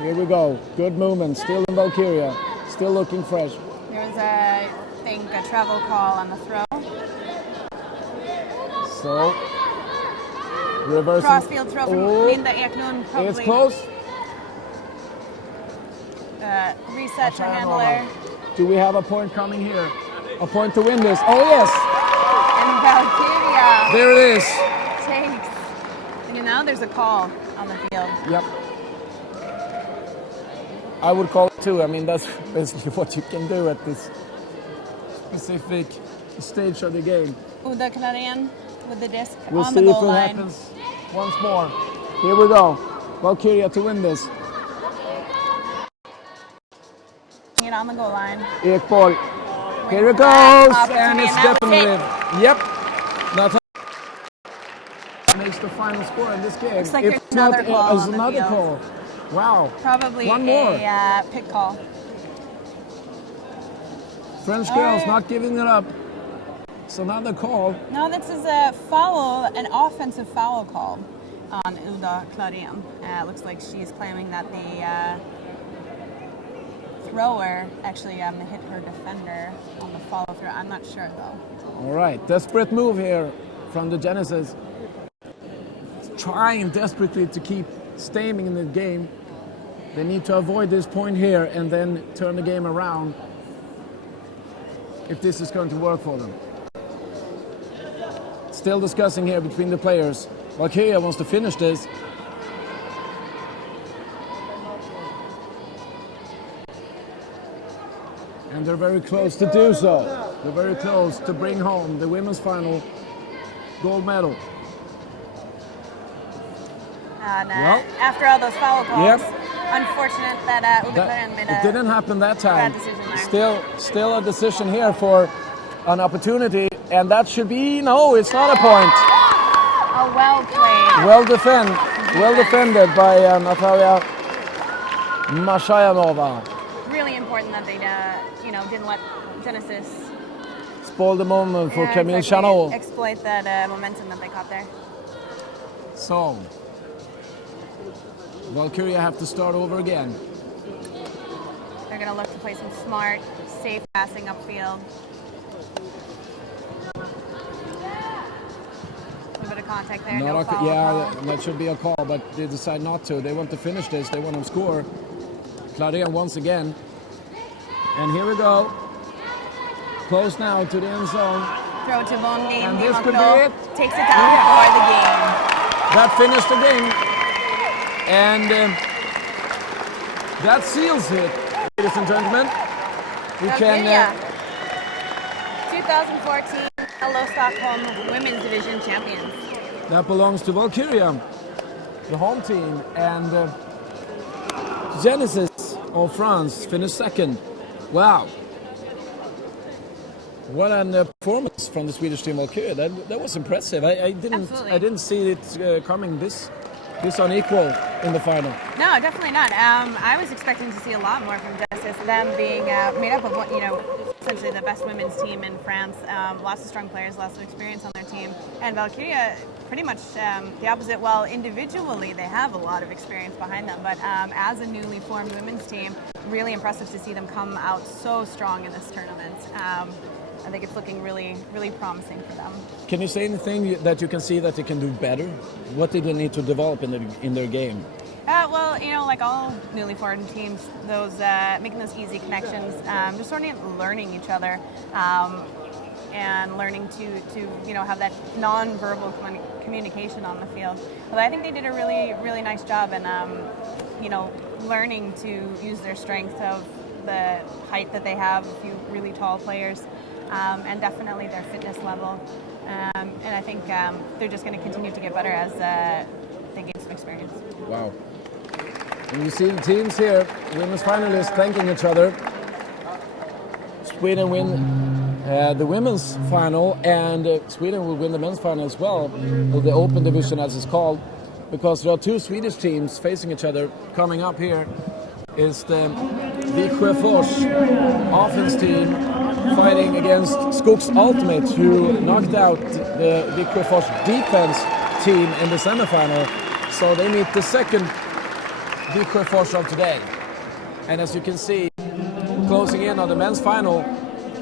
Here we go. Good movement. Still in Valkyria. Still looking fresh. There's, I think, a travel call on the throw. So, reversing. Crossfield throw from Linda Eklund. Probably. It's close. Reset to handler. Do we have a point coming here? A point to win this. Oh, yes. And Valkyria There it is. takes. And now there's a call on the field. Yep. I would call it too. I mean, that's basically what you can do at this specific stage of the game. Uda Klarén with the disc We'll on see the if goal it line. happens once more. Here we go. Valkyria to win this. It on the goal line. Ekborg. Here it for that goes. opportunity, And it's and that was definitely. Yep. That's makes the final score in this game. Looks like If there's another not, call there's on the another field. call. Wow. Probably One more. a pick call. French All girls right. not giving it up. It's another call. No, this is a foul, an offensive foul call on Uda Klarén. Looks like she's claiming that the thrower actually hit her defender on the follow through. I'm not sure though. All right. Desperate move here from the Genesis. Trying desperately to keep staying in the game. They need to avoid this point here and then turn the game around if this is going to work for them. Still discussing here between the players. Valkyria wants to finish this. And they're very close to do so. They're very close to bring home the women's final gold medal. And Well. after all those foul calls, Yep. unfortunate that Uda Klarén made It didn't happen that time. bad decision there. Still a decision here for an opportunity, and that should be no. It's not a point. Oh, well played. Well defended by Natalia Mashayanova. Really important that they, didn't let Genesis Spoil the moment for Camille exactly, Chanot. exploit that momentum that they caught there. So, Valkyria have to start over again. They're going to look to play some smart, safe passing upfield. A little bit of contact there. No foul Yeah, call. that should be a call, but they decide not to. They want to finish this. They want to score. Klarén once again. And here we go. Close now to the end zone. Throw to Bondi. And this could be Dimoklo it. takes it down for the game. That finished the game. And that seals it, ladies and gentlemen. We can. Valkyria, 2014 Hello Stockholm Women's Division champions. That belongs to Valkyria, the home team. And Genesis of France finished second. Wow. What a performance from the Swedish team Valkyria. That was impressive. I Absolutely. didn't see it coming this unequal in the final. No, definitely not. I was expecting to see a lot more from Genesis, them being made up of essentially the best women's team in France. Lots of strong players, lots of experience on their team. And Valkyria, pretty much the opposite. While individually they have a lot of experience behind them, but as a newly formed women's team, really impressive to see them come out so strong in this tournament. I think it's looking really, really promising for them. Can you say anything that you can see that they can do better? What did they need to develop in their game? Well, like all newly formed teams, those making those easy connections, just sort of learning each other, and learning to have that non-verbal communication on the field. But I think they did a really, really nice job, and learning to use their strength of the height that they have, a few really tall players, and definitely their fitness level. And I think they're just going to continue to get better as they gain some experience. Wow. And you see the teams here, women's finalists thanking each other. Sweden win the women's final, and Sweden will win the men's final as well, or the open division as it's called, because there are two Swedish teams facing each other. Coming up here is the Viksjöfors offense team fighting against Skogs Ultimate, who knocked out the Viksjöfors defense team in the semifinal. So they meet the second Viksjöfors of today. And as you can see, closing in on the men's final,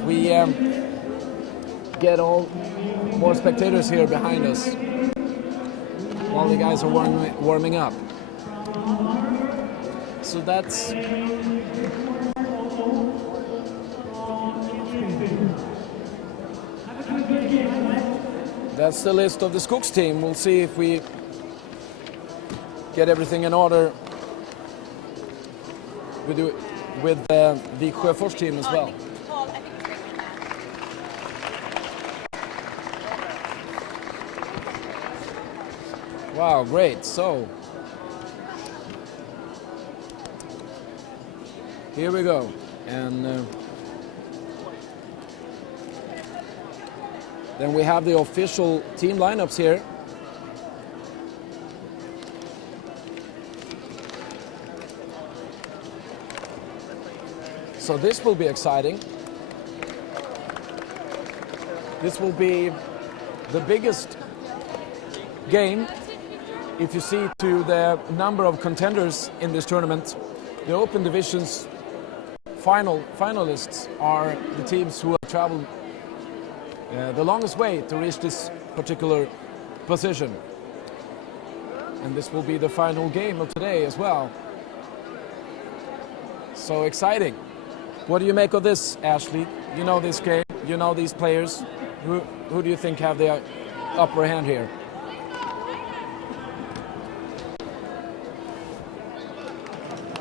we get all more spectators here behind us while the guys are warming up. So that's That's the list of the Skogs team. We'll see if we get everything in order with the Sjöfors team as well. Wow, great. So, here we go. And then we have the official team lineups here. So this will be exciting. This will be the biggest game if you see to the number of contenders in this tournament. The Open Division's finalists are the teams who have traveled the longest way to reach this particular position. And this will be the final game of today as well. So exciting. What do you make of this, Ashley? You know this game, you know these players. Who do you think have the upper hand here?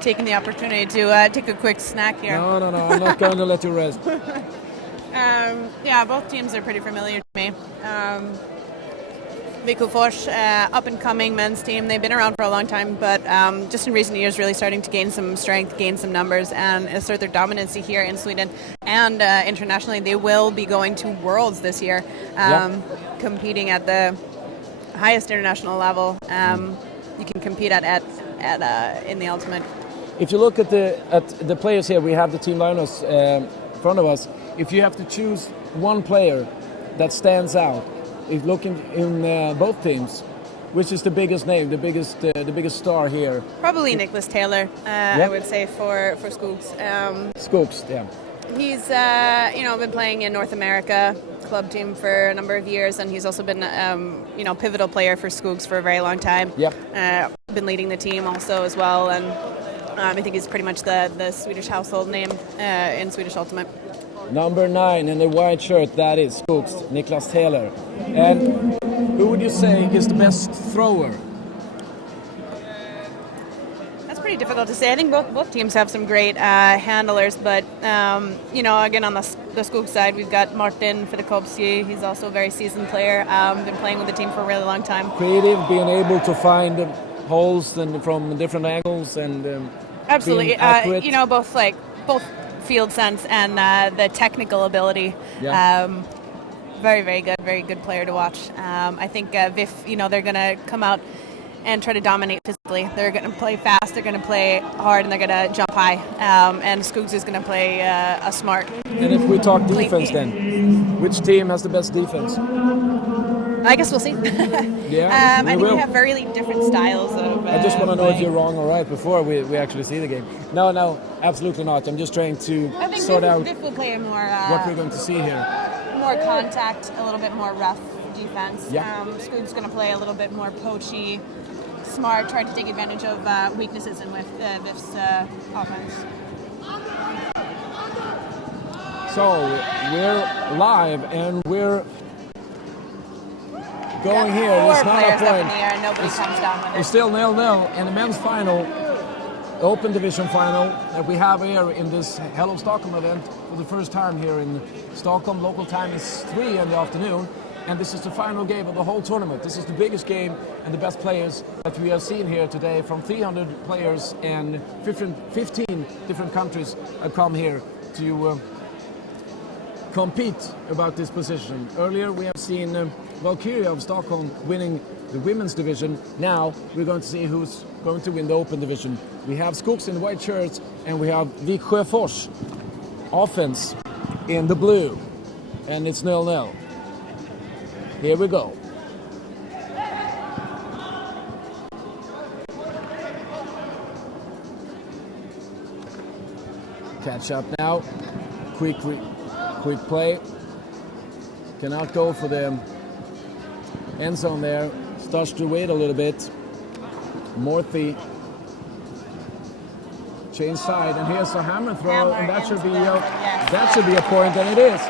Taking the opportunity to take a quick snack here. No, I'm not going to let you rest. Yeah, both teams are pretty familiar to me. Sjöfors, up-and-coming men's team. They've been around for a long time, but just in recent years really starting to gain some strength, gain some numbers, and assert their dominancy here in Sweden. And internationally, they will be going to Worlds this year, competing at the highest international level you can compete at in the ultimate. If you look at the players here, we have the team lineups in front of us. If you have to choose one player that stands out, if looking in both teams, which is the biggest name, the biggest star here? Probably Nicholas Taylor, I would say for Skogs. Skogs, yeah. He's been playing in North America club team for a number of years, and he's also been pivotal player for Skogs for a very long time. Yep. Been leading the team also as well, and I think he's pretty much the Swedish household name in Swedish Ultimate. Number 9 in the white shirt, that is Skogs, Nicholas Taylor. And who would you say is the best thrower? That's pretty difficult to say. I think both teams have some great handlers, but again on the Skogs side, we've got Martin Fedekowski. He's also a very seasoned player. Been playing with the team for a really long time. Creative, being able to find holes from different angles and absolutely, both field sense and the technical ability. Yeah. Very good player to watch. I think VIF, they're going to come out and try to dominate physically. They're going to play fast, they're going to play hard, and they're going to jump high. And Skogs is going to play a smart. And if we talk defense then, which team has the best defense? I guess we'll see. Yeah, I think we have very different styles of I just want to know playing. if you're wrong or right before we actually see the game. No, absolutely not. I'm just trying to I think sort out VIF will play a more what we're going to see here. more contact, a little bit more rough defense. Yeah. Skogs going to play a little bit more poachy, smart, trying to take advantage of weaknesses in VIF's offense. So we're live and we're going here. Four It's not a players up in point. the air and nobody comes down with it. It's still 0-0 in the men's final, Open Division final that we have here in this Hello Stockholm event for the first time here in Stockholm. Local time is 3 in the afternoon, and this is the final game of the whole tournament. This is the biggest game and the best players that we have seen here today from 300 players and 15 different countries have come here to compete about this position. Earlier we have seen Valkyria of Stockholm winning the women's division. Now we're going to see who's going to win the Open Division. We have Skogs in the white shirts and we have Sjöfors offense in the blue, and it's 0-0. Here we go. Catch up now. Quick play. Cannot go for the end zone there. Starts to wait a little bit. Morthy change side, and here's a hammer throw, and that should be a point, and it is.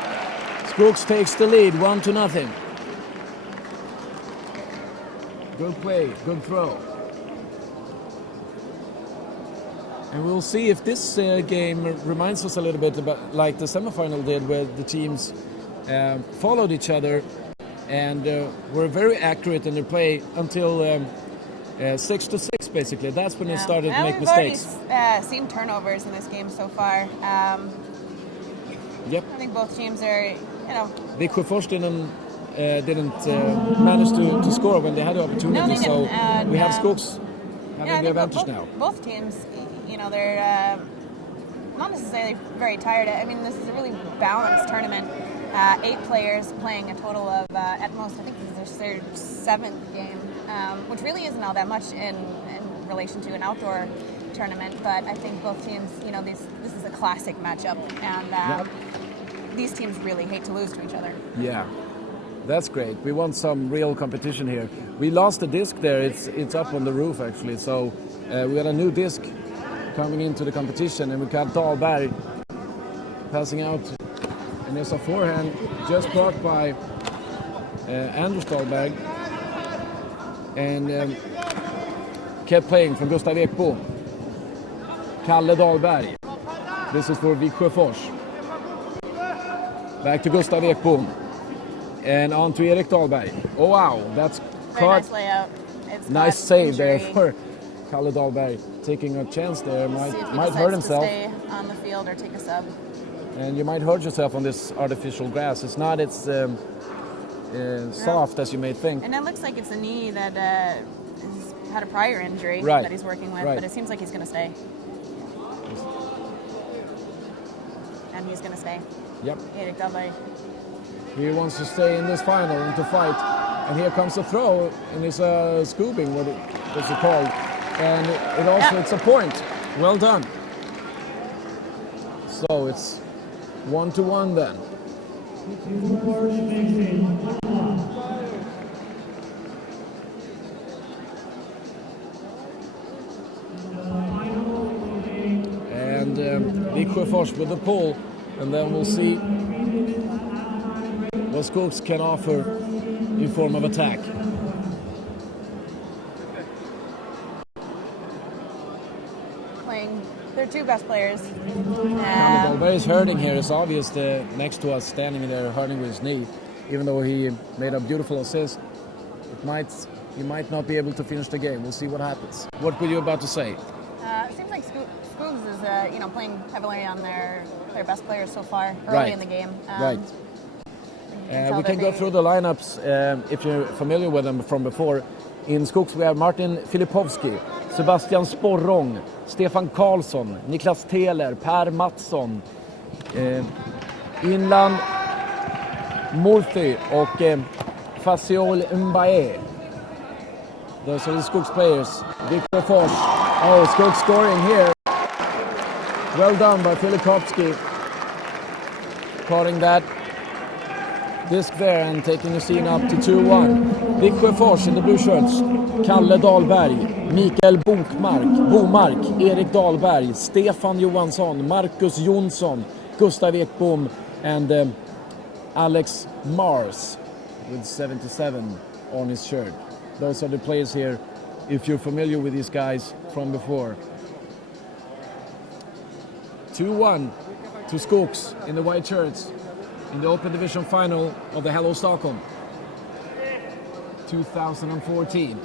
Skogs takes the lead, 1-0. Good play, good throw. And we'll see if this game reminds us a little bit about like the semifinal did, where the teams followed each other and were very accurate in their play until 6-6 basically. That's when it started to make mistakes. We've already seen turnovers in this game so far. Yep. I think both teams are, Viksjöfors didn't manage to score when they had the opportunity, No, they so didn't. we have Skogs having the advantage now. Both teams, they're not necessarily very tired. I mean, this is a really balanced tournament. 8 players playing a total of, at most, I think this is their 7th game, which really isn't all that much in relation to an outdoor tournament. But I think both teams, this is a classic matchup, and these teams really hate to lose to each other. Yeah, that's great. We want some real competition here. We lost the disc there. It's up on the roof actually. So we got a new disc coming into the competition, and we got Dahlberg passing out, and there's a forehand just blocked by Anders Dahlberg, and kept playing from Gustav Ekbom. Kalle Dahlberg. This is for Viksjöfors. Back to Gustav Ekbom. And on to Erik Dahlberg. Oh wow, that's Very caught. nice layout. It's Nice got save there injury. for Kalle Dahlberg. Taking a chance there, See if he might decides hurt to himself. stay on the field or take a sub. And you might hurt yourself on this artificial grass. It's not as soft as you may think. And it looks like it's a knee that has had a prior injury Right. that he's working with, Right. but it seems like he's going to stay. And he's going to stay. Yep. Erik Dahlberg. He wants to stay in this final and to fight. And here comes a throw, and it's a scooping, what's it called? And it also, it's a point. Well done. So it's 1-1 then. And Viksjöfors with the pull, and then we'll see what Skogs can offer in form of attack. Playing their 2 best players. Dahlberg is hurting here. It's obvious next to us, standing there hurting with his knee. Even though he made a beautiful assist, he might not be able to finish the game. We'll see what happens. What were you about to say? It seems like Skogs is playing heavily on their best players so far early Right. in the game. Right. We can go through the lineups if you're familiar with them from before. In Skogs we have Martin Filipovski, Sebastian Sporrong, Stefan Karlsson, Niklas Teler, Per Mattsson, Inland Murthy och Fasiol Mbaye. Those are the Skogs players. Viksjöfors. Oh, Skogs scoring here. Well done by Filipovski. Caught that disc there and taking the scene up to 2-1. Viksjöfors in the blue shirts. Kalle Dahlberg, Mikael Bomark, Erik Dahlberg, Stefan Johansson, Marcus Jonsson, Gustav Ekbom, and Alex Mars with 77 on his shirt. Those are the players here, if you're familiar with these guys from before. 2-1 to Skogs in the white shirts in the Open Division final of the Hello Stockholm 2014.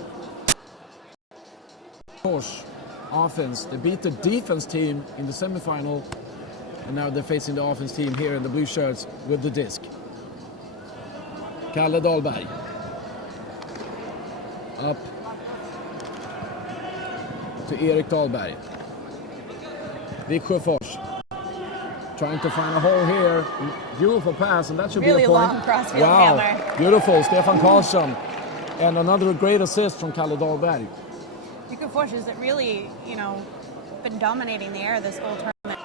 Porsche offense, they beat the defense team in the semifinal, and now they're facing the offense team here in the blue shirts with the disc. Kalle Dahlberg. Up to Erik Dahlberg. Viksjöfors trying to find a hole here. Beautiful pass, and that should Really be a point. long crossfield wow, hammer. beautiful. Stefan Karlsson. And another great assist from Kalle Dahlberg. Viksjöfors has really, been dominating the air this whole tournament.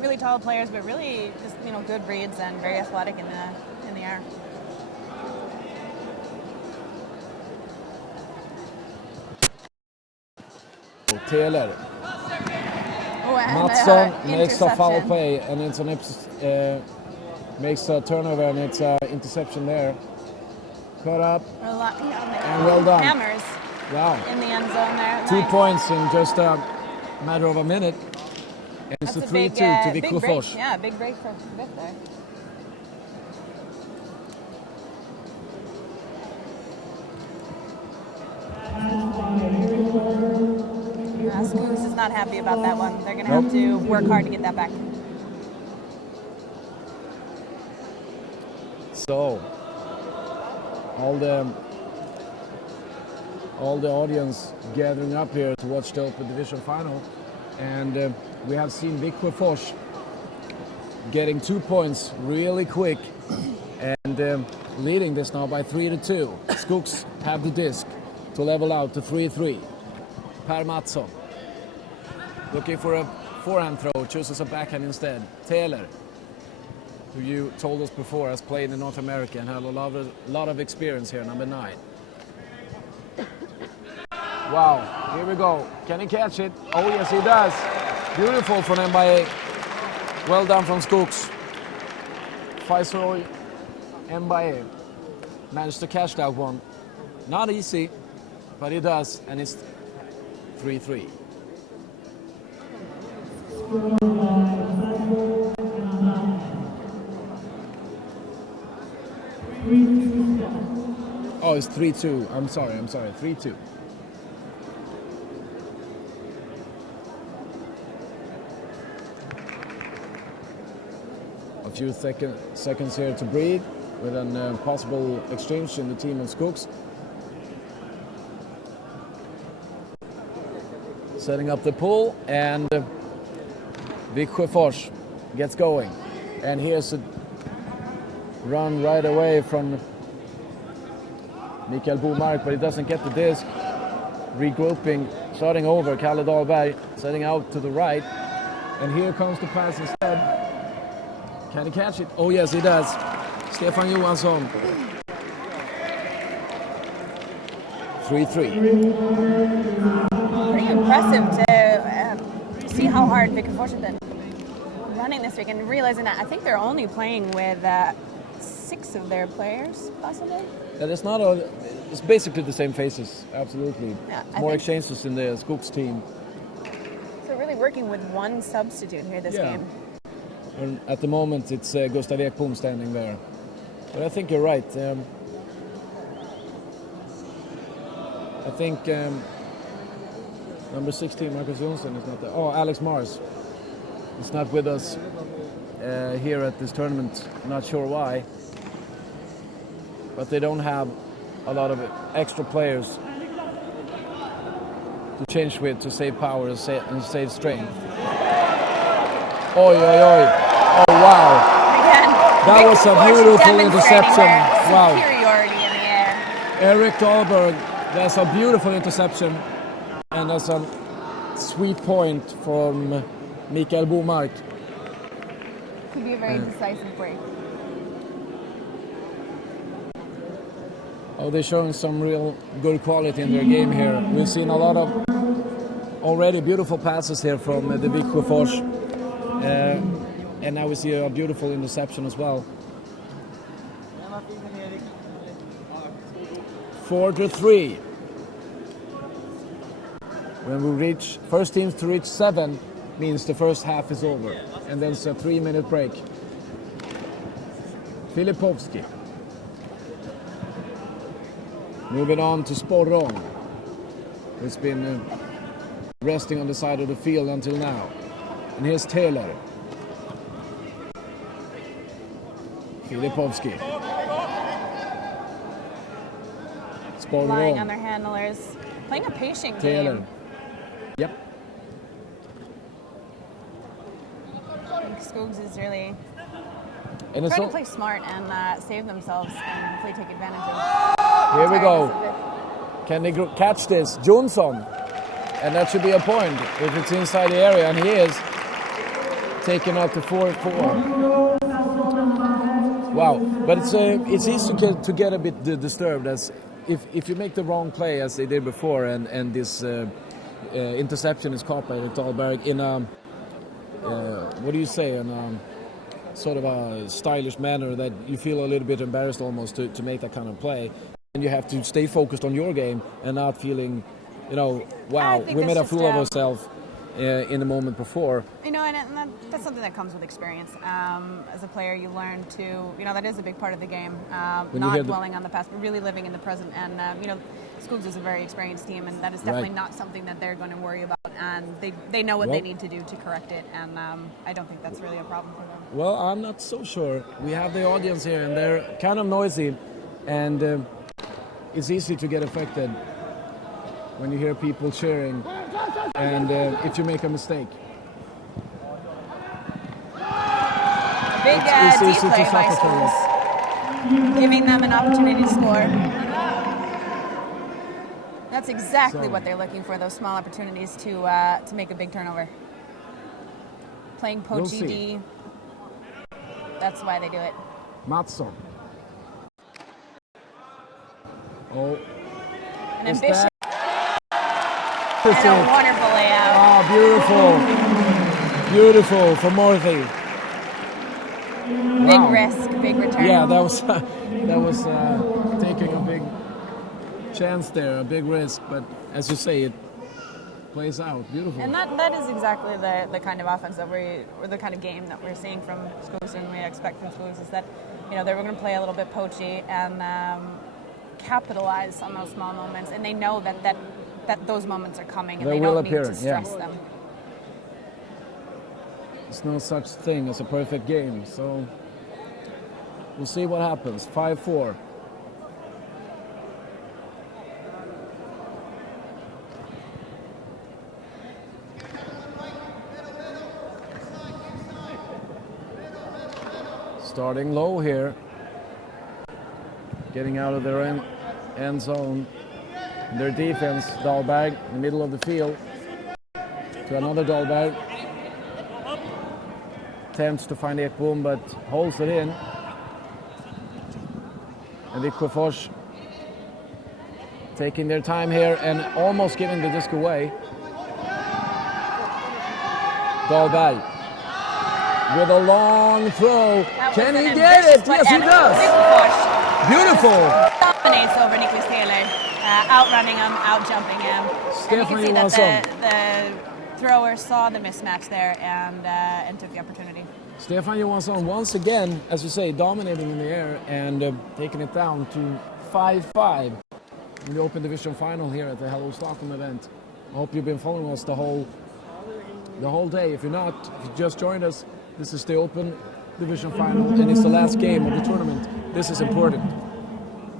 Really tall players, but really just, good reads and very athletic in the air. Teler. Oh, and, Mattsson makes a foul interception. play, and it's makes a turnover, and it's an interception there. caught up. And well done. Hammers Wow. in the end zone there. 2 Nice. points in just a matter of a minute. And it's That's a 3-2 to big break. Viksjöfors. Yeah, big break for Vic there. Skoos is not happy about that one. They're going to have to work hard to get that back. So, all the audience gathering up here to watch the Open Division final, and we have seen Viksjöfors getting 2 points really quick and leading this now by 3-2. Skogs have the disc to level out to 3-3. Per Mattsson looking for a forehand throw, chooses a backhand instead. Taylor, who you told us before has played in North America and have a lot of experience here, number 9. Wow, here we go. Can he catch it? Oh yes, he does. Beautiful from MBA. Well done from Skogs. Viceroy MBA managed to catch that one. Not easy, but he does, and it's 3-3. Oh, it's 3-2. I'm sorry. 3-2. A few seconds here to breathe with a possible exchange in the team of Skogs. Setting up the pull, and Viksjöfors gets going. And here's a run right away from Mikael Bomark, but he doesn't get the disc. Regrouping, starting over, Kalle Dahlberg setting out to the right. And here comes the pass instead. Can he catch it? Oh yes, he does. Stefan Johansson. 3-3. Pretty impressive to see how hard Viksjöfors has been running this week and realizing that I think they're only playing with 6 of their players, possibly. Yeah, it's basically the same faces, absolutely. Yeah, More exchanges in the Skogs team. So really working with one substitute here this game. And at the moment, it's Gustav Ekbom standing there. But I think you're right. I think number 16, Marcus Jonsson, is not there. Oh, Alex Mars is not with us here at this tournament. Not sure why. But they don't have a lot of extra players to change with to save power and save strength. Oi, oi, oi. Oh, wow. Again, That was a beautiful interception. Wow. Superiority in the air. Eric Dahlberg, that's a beautiful interception. And that's a sweet point from Mikael Bomark. Could be a very decisive break. Oh, they're showing some real good quality in their game here. We've seen a lot of already beautiful passes here from the Viksjöfors. And now we see a beautiful interception as well. 4-3. When we reach, first teams to reach 7 means the first half is over. And then it's a 3-minute break. Filipovski. Moving on to Sporrong, who's been resting on the side of the field until now. And here's Taylor. Filipovski. Relying on Sporrong. their handlers. Playing a patient Taylor. game. Yep. I think Skogs is really And it's trying all, to play smart and save themselves and hopefully take advantage of here we go. tiredness Can they catch this? Jonsson. And that should be a point if it's inside the area, and he is. Taken out to 4-4. Wow, but it's easy to get a bit disturbed as if you make the wrong play as they did before, and this interception is caught by Dahlberg in a what do you say, in a sort of a stylish manner that you feel a little bit embarrassed almost to make that kind of play. And you have to stay focused on your game and not feeling, wow, we made a fool of ourselves in the moment before. And that's something that comes with experience. As a player, you learn to, that is a big part of the game, not dwelling on the past, but really living in the present. And, Skools is a very experienced team, and that is definitely not something that they're going to worry about. And they know what they need to do to correct it, and I don't think that's really a problem for them. Well, I'm not so sure. We have the audience here, and they're kind of noisy, and it's easy to get affected when you hear people cheering, and if you make a mistake. Big deep play by Skools, giving them an opportunity to score. That's exactly what they're looking for, those small opportunities to make a big turnover. Playing poach ED, that's why they do it. Mattsson. Oh. An ambition. And a wonderful layout. Ah, beautiful. Beautiful for Morphy. Big risk, big return. Yeah, that was taking a big chance there, a big risk, but as you say, it plays out. Beautiful. And that is exactly the kind of offense or the kind of game that we're seeing from Skools, and we expect from Skools is that, they're going to play a little bit poachy and capitalize on those small moments, and they know that those moments are coming, and they don't need to stress them. There's no such thing as a perfect game, so we'll see what happens. 5-4. Starting low here, getting out of their end zone. Their defense, Dahlberg, in the middle of the field, to another Dahlberg. Attempts to find Ekbom, but holds it in. And Viksjöfors taking their time here and almost giving the disc away. Dahlberg with a long throw. Can he get it? Yes, he does. Beautiful. Dominates over Niklas Taylor, outrunning him, out-jumping him. Stefan and you can see Johansson. that the thrower saw the mismatch there and took the opportunity. Stefan Johansson once again, as you say, dominating in the air and taking it down to 5-5 in the Open Division final here at the Hello Stockholm event. I hope you've been following us the whole day. If you're not, if you just joined us, this is the Open Division final and it's the last game of the tournament. This is important.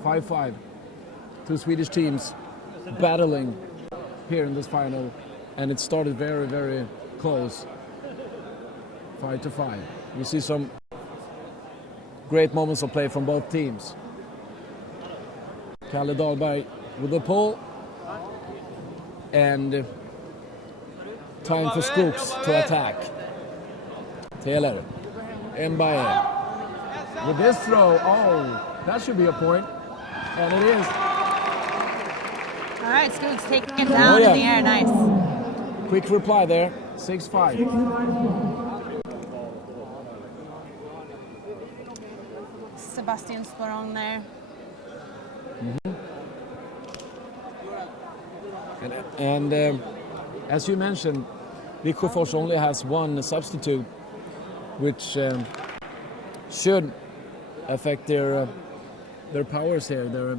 5-5. Two Swedish teams battling here in this final, and it started very, very close. 5-5. We see some great moments of play from both teams. Kalle Dahlberg with the pull, and time for Skooks to attack. Taylor, Mbaye. With this throw, that should be a point, and it is. All right, Skooks taking it down in the air, nice. Quick reply there, 6-5. Sebastian Sporong there. And as you mentioned, Viksjöfors only has one substitute, which should affect their powers here, their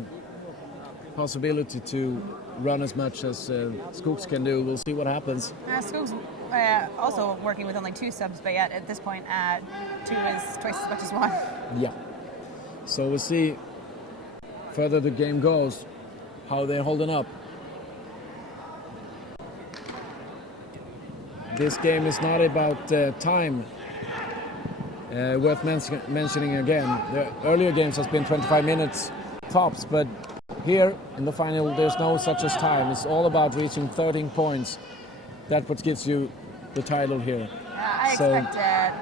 possibility to run as much as Skooks can do. We'll see what happens. Skooks also working with only two subs, but yet at this point, two is twice as much as one. Yeah. So we'll see further the game goes, how they're holding up. This game is not about time. Worth mentioning again, the earlier games has been 25 minutes tops, but here in the final there's no such as time. It's all about reaching 13 points. That's what gives you the title here. I expect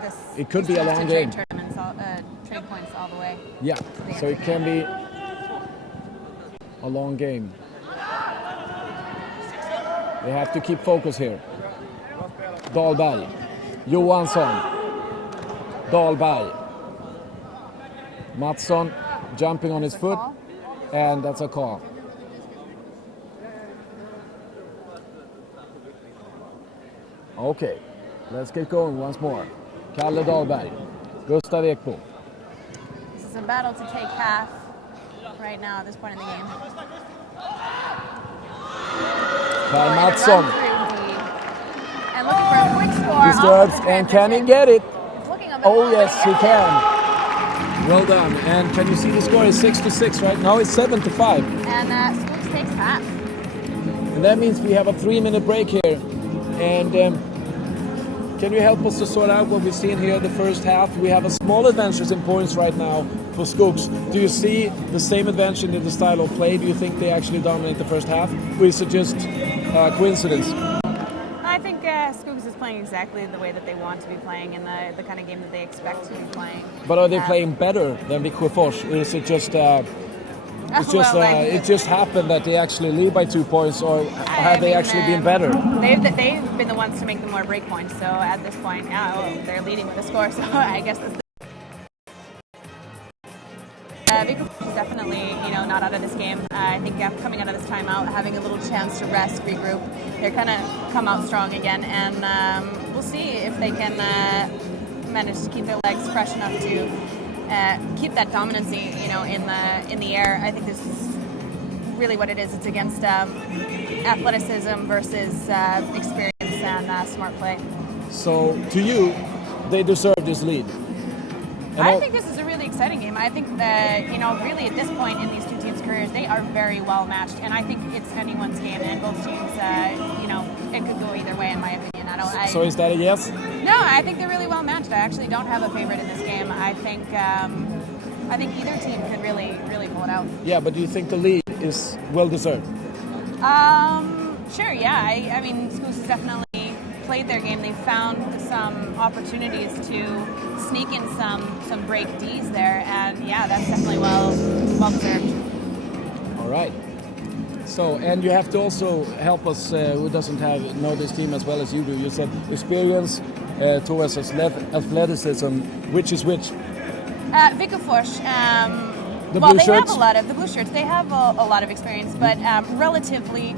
this. It could be a long game. Trade points all the way. Yeah, so it can be a long game. They have to keep focus here. Dahlberg, Johansson. Dahlberg. Mattsson jumping on his foot, and that's a call. Okay, let's get going once more. Kalle Dahlberg, Gustav Ekbom. This is a battle to take half right now at this point in the game. Per Mattsson And looking for a quick score. disturbs, and can he get it? Oh yes, he can. can. Well done. And can you see the score is 6-6 right now? It's 7-5. And Skooks takes half. And that means we have a 3-minute break here. And can you help us to sort out what we've seen here in the first half? We have a small advantage in points right now for Skooks. Do you see the same advantage in the style of play? Do you think they actually dominate the first half? Or is it just coincidence? I think Skooks is playing exactly the way that they want to be playing and the kind of game that they expect to be playing. But are they playing better than Viksjöfors? Or is it just it just happened that they actually lead by 2 points, or have they actually been better? They've been the ones to make the more break points. So at this point, they're leading with a score. So I guess this. Viksjöfors is definitely, not out of this game. I think coming out of this timeout, having a little chance to rest, regroup, they're kind of come out strong again, and we'll see if they can manage to keep their legs fresh enough to keep that dominancy, in the air. I think this is really what it is. It's against athleticism versus experience and smart play. So to you, they deserve this lead. And I think this is a really exciting game. I think that, really at this point in these two teams' careers, they are very well matched. And I think it's anyone's game. And both teams, it could go either way, in my opinion. So is that a yes? No, I think they're really well matched. I actually don't have a favorite in this game. I think either team could really, really pull it out. Yeah, but do you think the lead is well deserved? Sure, yeah. I mean, Skooks has definitely played their game. They found some opportunities to sneak in some break Ds there, and yeah, that's definitely well deserved. All right. So, and you have to also help us, who doesn't know this team as well as you do. You said experience towards athleticism. Which is which? Viksjöfors. The blue they shirts? have a lot of the blue shirts. They have a lot of experience, but relatively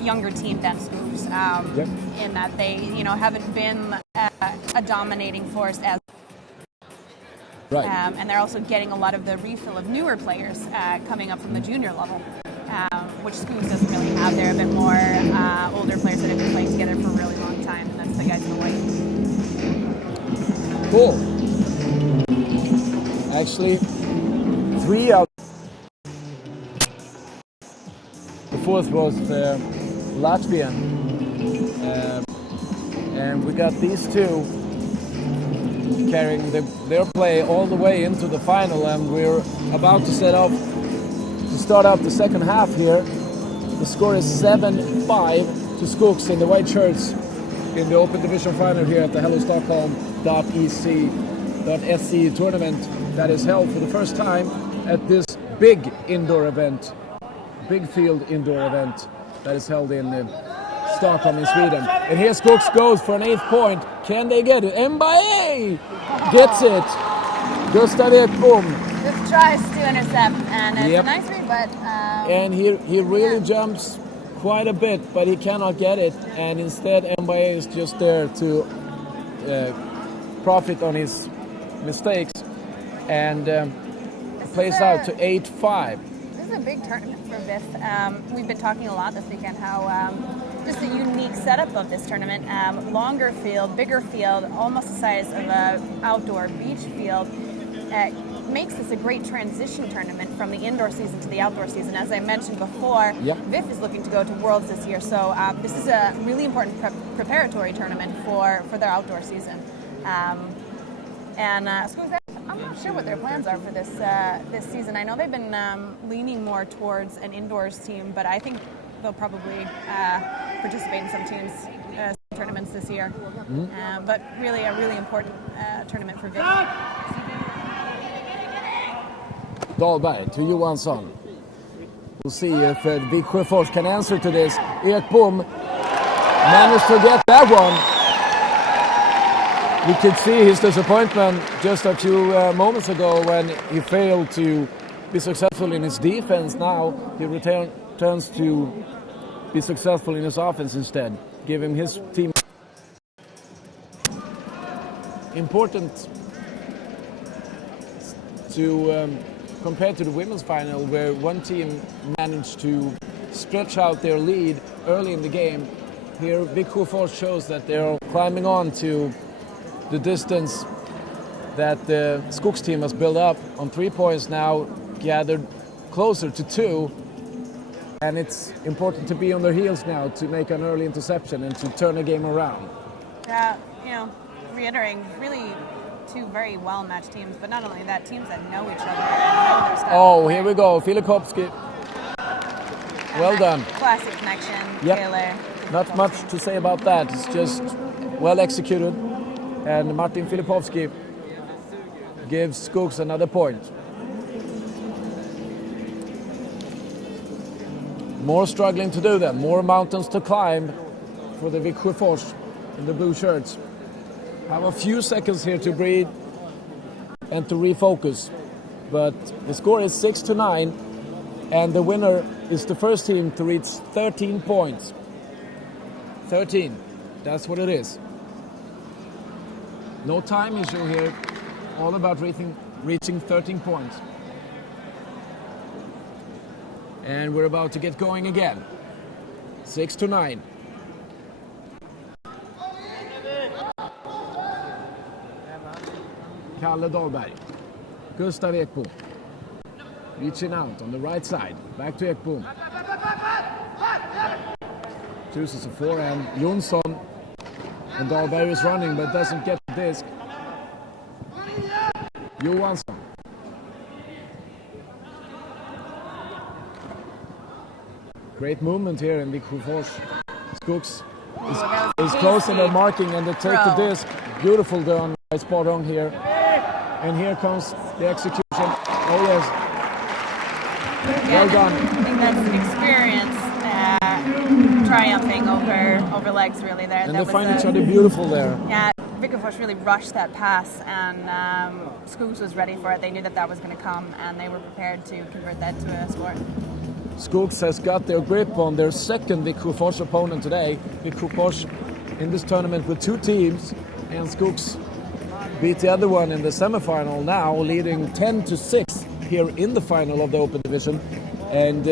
younger team than Skooks. Yep. In that they, haven't been a dominating force as. Right. And they're also getting a lot of the refill of newer players coming up from the junior level, which Skooks doesn't really have. They're a bit more older players that have been playing together for a really long time. And that's the guys in the white. Cool. Actually, 3 out. The fourth was Latvian. And we got these two carrying their play all the way into the final, and we're about to start out the second half here. The score is 7-5 to Skooks in the white shirts in the Open Division final here at the Hello Stockholm.se tournament that is held for the first time at this big indoor event, big field indoor event that is held in Stockholm in Sweden. And here Skooks goes for an 8th point. Can they get it? Mbaye gets it. Gustav Ekbom. This tries to intercept, and it's Yep. a nice read, but. And he really jumps quite a bit, but he cannot get it. And instead, Mbaye is just there to profit on his mistakes and plays out to 8-5. This is a big tournament for VIF. We've been talking a lot this weekend how just the unique setup of this tournament. Longer field, bigger field, almost the size of an outdoor beach field. Makes this a great transition tournament from the indoor season to the outdoor season. As I mentioned before, Yep. VIF is looking to go to Worlds this year, so this is a really important preparatory tournament for their outdoor season. Skooks, I'm not sure what their plans are for this season. I know they've been leaning more towards an indoors team, but I think they'll probably participate in some tournaments this year. But really a really important tournament for VIF. Dahlberg to Johansson. We'll see if Viksjöfors can answer to this. Ekbom managed to get that one. We could see his disappointment just a few moments ago when he failed to be successful in his defense. Now he returns to be successful in his offense instead, giving his team important to compare to the women's final, where one team managed to stretch out their lead early in the game. Here Viksjöfors shows that they're climbing on to the distance that the Skogs team has built up on 3 points, now gathered closer to 2, and it's important to be on their heels now to make an early interception and to turn the game around. Reiterating, really two very well-matched teams, but not only that, teams that know each other and know their style. Oh, here we go, Filipowski. Well done. Classic connection. Yep. Taylor. Not much to say about that. It's just well executed. And Martin Filipowski gives Skogs another point. More struggling to do that. More mountains to climb for the Viksjöfors in the blue shirts. Have a few seconds here to breathe and to refocus. But the score is 6-9, and the winner is the first team to reach 13 points. 13, that's what it is. No time issue here, all about reaching 13 points. And we're about to get going again. 6-9. Kalle Dahlberg. Gustav Ekbom. Reaching out on the right side. Back to Ekbom. Chooses a forehand. Jonsson. And Dahlberg is running but doesn't get the disc. Johansson. Great movement here in Viksjöfors. Skogs is close in their marking and they take the disc. Beautiful done by Sparong here. And here comes the execution. Oh yes. Well done. I think that's an experience triumphing over legs really there. And they find each other beautiful there. Yeah, Viksjöfors really rushed that pass and Skogs was ready for it. They knew that was going to come and they were prepared to convert that to a score. Skogs has got their grip on their second Viksjöfors opponent today. Viksjöfors in this tournament with two teams, and Skogs beat the other one in the semifinal, now leading 10-6 here in the final of the Open Division, and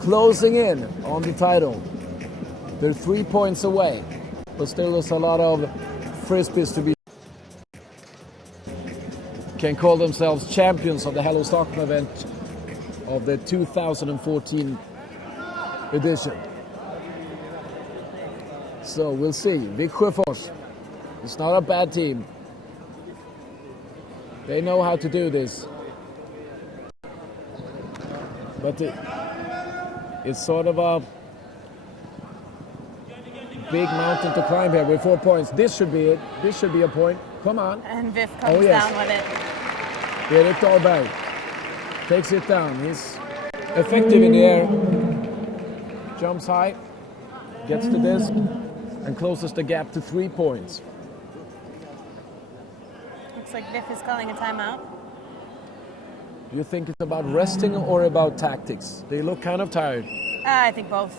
closing in on the title. They're 3 points away, but still there's a lot of frisbees to be. Can call themselves champions of the Hello Stockholm event of the 2014 edition. So we'll see. Viksjöfors, it's not a bad team. They know how to do this. But it's sort of a big mountain to climb here with 4 points. This should be it. This should be a point. Come on. And Viff comes down with it. Erik Dahlberg takes it down. He's effective in the air. Jumps high. Gets the disc. And closes the gap to 3 points. Looks like Viff is calling a timeout. Do you think it's about resting or about tactics? They look kind of tired. I think both.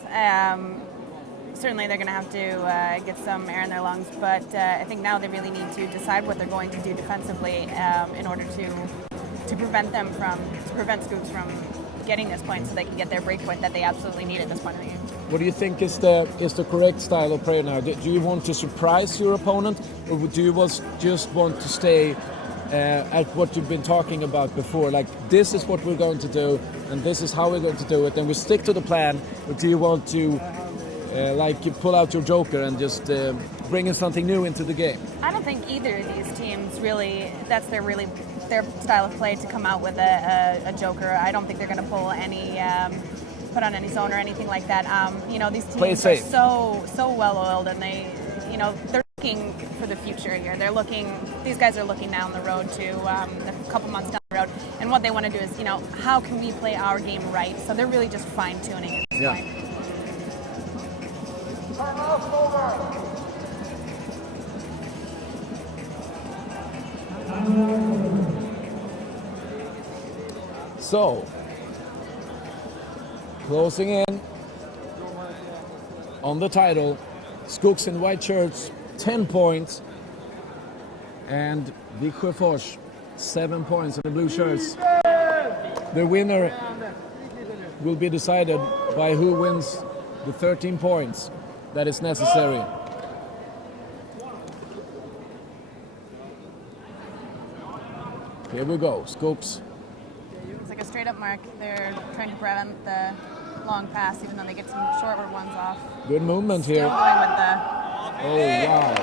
Certainly they're going to have to get some air in their lungs, but I think now they really need to decide what they're going to do defensively in order to prevent Skogs from getting this point so they can get their break point that they absolutely need at this point in the game. What do you think is the correct style of play now? Do you want to surprise your opponent, or do you just want to stay at what you've been talking about before? Like, this is what we're going to do, and this is how we're going to do it, and we stick to the plan, or do you want to you pull out your joker and just bring in something new into the game? I don't think either of these teams really, that's their style of play, to come out with a joker. I don't think they're going to pull any, put on any zone or anything like that. These teams are so well oiled, and they're looking for the future here. These guys are looking down the road to a couple months down the road, and what they want to do is, how can we play our game right? So they're really just fine tuning at this point. So, closing in on the title, Skogs in white shirts, 10 points, and Viksjöfors, 7 points in the blue shirts. The winner will be decided by who wins the 13 points that is necessary. Here we go, Skogs. It's like a straight up mark. They're trying to prevent the long pass, even though they get some shorter ones off. Good movement Still here. going with the Oh, wow.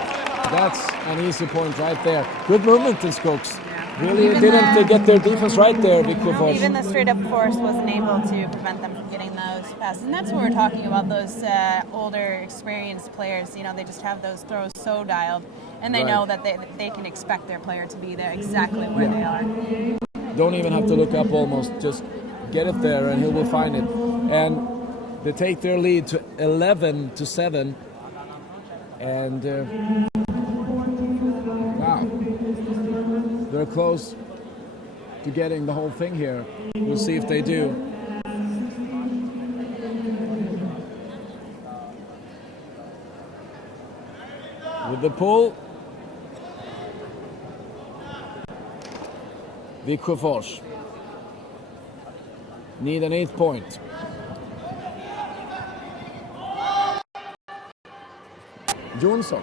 That's an easy point right there. Good movement in Skogs. Really Even didn't get their defense right there, Viksjöfors. even the straight up force wasn't able to prevent them from getting those passes. And that's what we're talking about, those older, experienced players. You know, they just have those throws so dialed, and they Right. know that they can expect their player to be there exactly where they are. Don't even have to look up almost. Just get it there and he will find it. And they take their lead to 11-7. And wow. They're close to getting the whole thing here. We'll see if they do. With the pull, Viksjöfors need an 8 point. Jonsson.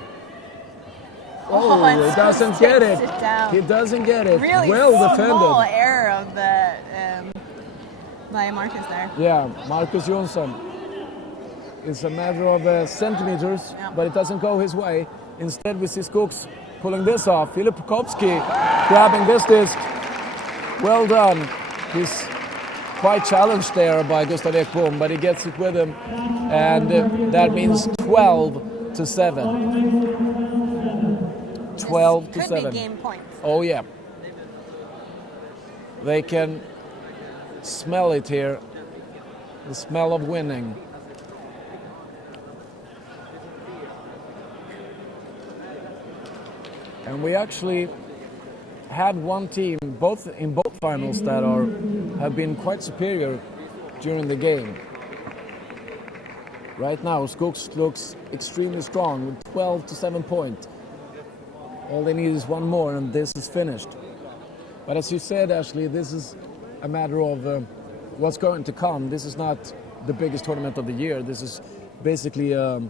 Oh, he it's doesn't just get takes it. it down. He doesn't get it. Really well small defended. error of the by Marcus there. Yeah, Marcus Jonsson. It's a matter of centimeters, Yeah. but it doesn't go his way. Instead, we see Skogs pulling this off. Filip Pukowski grabbing this disc. Well done. He's quite challenged there by Gustav Ekbom, but he gets it with him. And that means 12-7. 12-7. Could be game points. Oh, yeah. They can smell it here. The smell of winning. And we actually had one team in both finals that have been quite superior during the game. Right now, Skogs looks extremely strong with 12-7 points. All they need is one more, and this is finished. But as you said, Ashley, this is a matter of what's going to come. This is not the biggest tournament of the year. This is basically a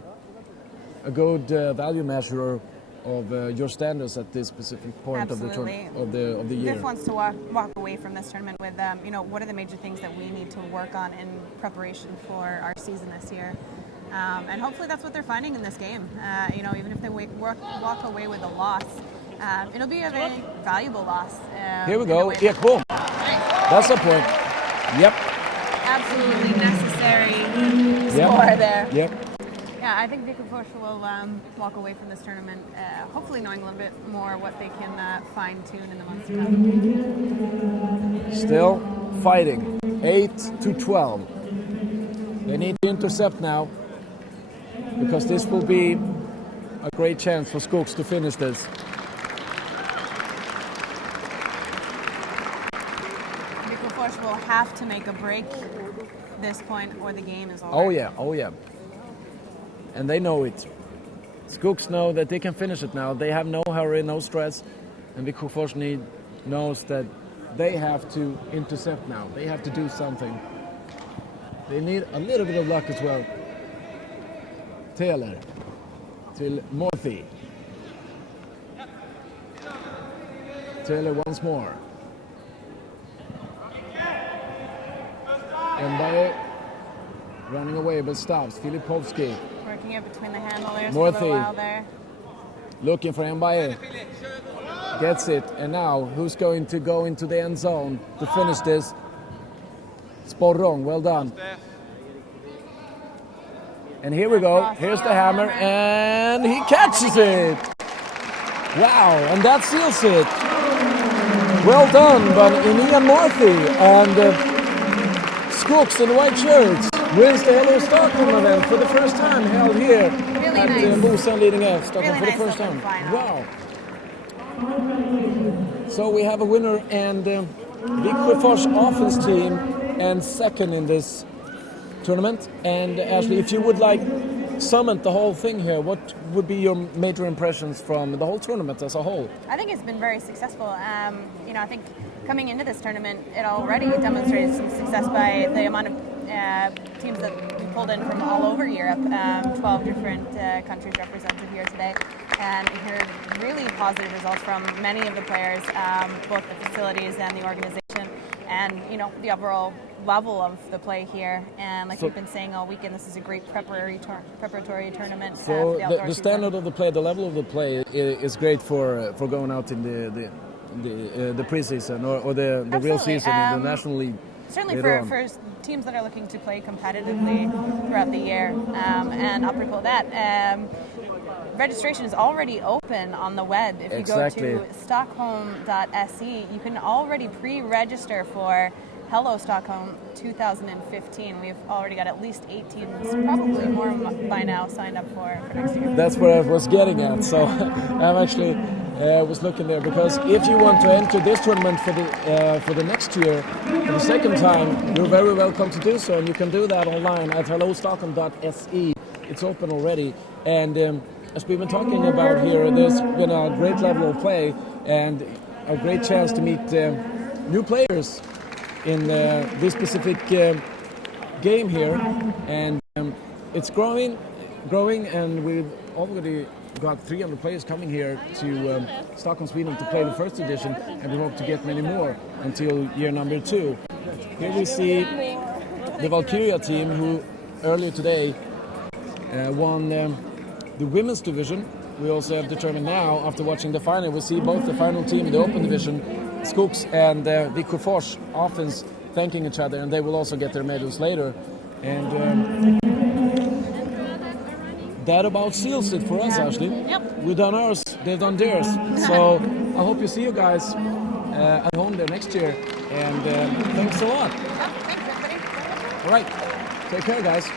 good value measure of your standards at this specific point of the year. Viv wants to walk away from this tournament with, what are the major things that we need to work on in preparation for our season this year. And hopefully that's what they're finding in this game. Even if they walk away with a loss, it'll be a very valuable loss. Here we go, Ekbom. That's the point. Yep. Absolutely necessary score there. Yep. Yeah, I think Viksjöfors will walk away from this tournament hopefully knowing a little bit more what they can fine-tune in the months to come. Still fighting. 8-12. They need to intercept now, because this will be a great chance for Skogs to finish this. Viksjöfors will have to make a break this point or the game is over. Oh yeah. And they know it. Skogs know that they can finish it now. They have no hurry, no stress. And Viksjöfors knows that they have to intercept now. They have to do something. They need a little bit of luck as well. Taylor till Morphy. Taylor once more. And running away but stops. Filipovsky Working it between the handlers Morphy. for a little while there. looking for Mbaye. Gets it. And now who's going to go into the end zone to finish this? Sporrong, well done. And here we go. Here's the hammer, and he catches it. Wow, and that seals it. Well done, but Ian Morphy and Skogs in the white shirts wins the Hello Stockholm event for the first time held here Really at nice. Bosan Leading F Stockholm Really for the nice first time. open final. Wow. So we have a winner and Vikfors offense team and second in this tournament. And Ashley, if you would like summon the whole thing here, what would be your major impressions from the whole tournament as a whole? I think it's been very successful. I think coming into this tournament, it already demonstrated some success by the amount of teams that we pulled in from all over Europe. 12 different countries represented here today, and we heard really positive results from many of the players, both the facilities and the organization, and the overall level of the play here. And like we've been saying all weekend, this is a great preparatory tournament. So for the the standard of the play, the level of the play is great for going out in the preseason or the real season in the National League. Certainly for teams that are looking to play competitively throughout the year. And apropos that, registration is already open on the web. If you go to stockholm.se, you can already pre-register for Hello Stockholm 2015. We've already got at least 8 teams, probably more by now, signed up for next year. That's what I was getting at. So I'm actually was looking there, because if you want to enter this tournament for the next year for the second time, you're very welcome to do so, and you can do that online at hellostockholm.se. It's open already, and as we've been talking about here, there's been a great level of play and a great chance to meet new players in this specific game here, and it's growing, and we've already got 300 players coming here to Stockholm, Sweden to play the first edition, and we hope to get many more until year number 2. Here we see the Valkyria team, who earlier today won the women's division. We also have determined now, after watching the final, we see both the final team in the open division, Skogs and Vikfors offense, thanking each other, and they will also get their medals later. And that about seals it for us, Ashley. Yep. We've done ours, they've done theirs. So I hope you see you guys at home there next year, and thanks a lot. Yep, thanks everybody. All right, take care, guys.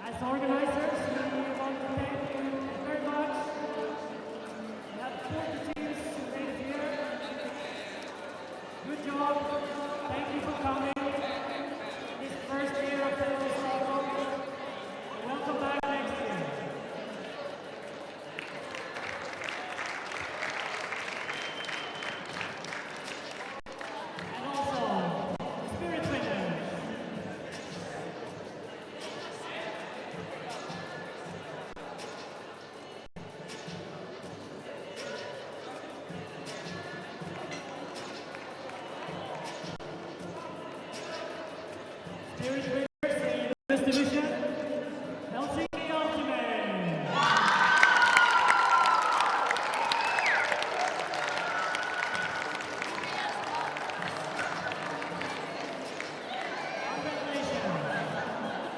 As organizers, we want to thank you very much. We have 40 teams who made it here. Good job. Thank you for coming. This first year of Hello Stockholm. Welcome back next year. And also, the Spirit Winners. Spirit Winners in this division, Helsinki Ultimate. Congratulations.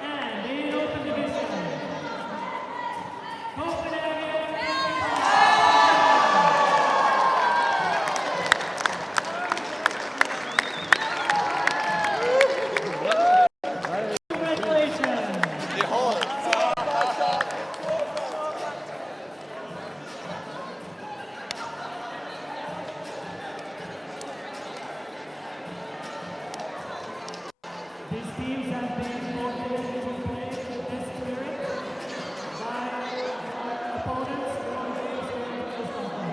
And in open division, Copenhagen. Congratulations. These teams have been motivated to play with this spirit by our opponents on games here in Stockholm.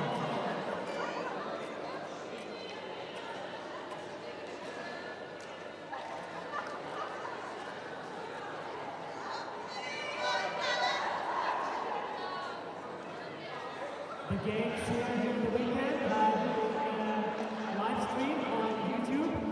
The games here during the weekend have been live streamed on YouTube.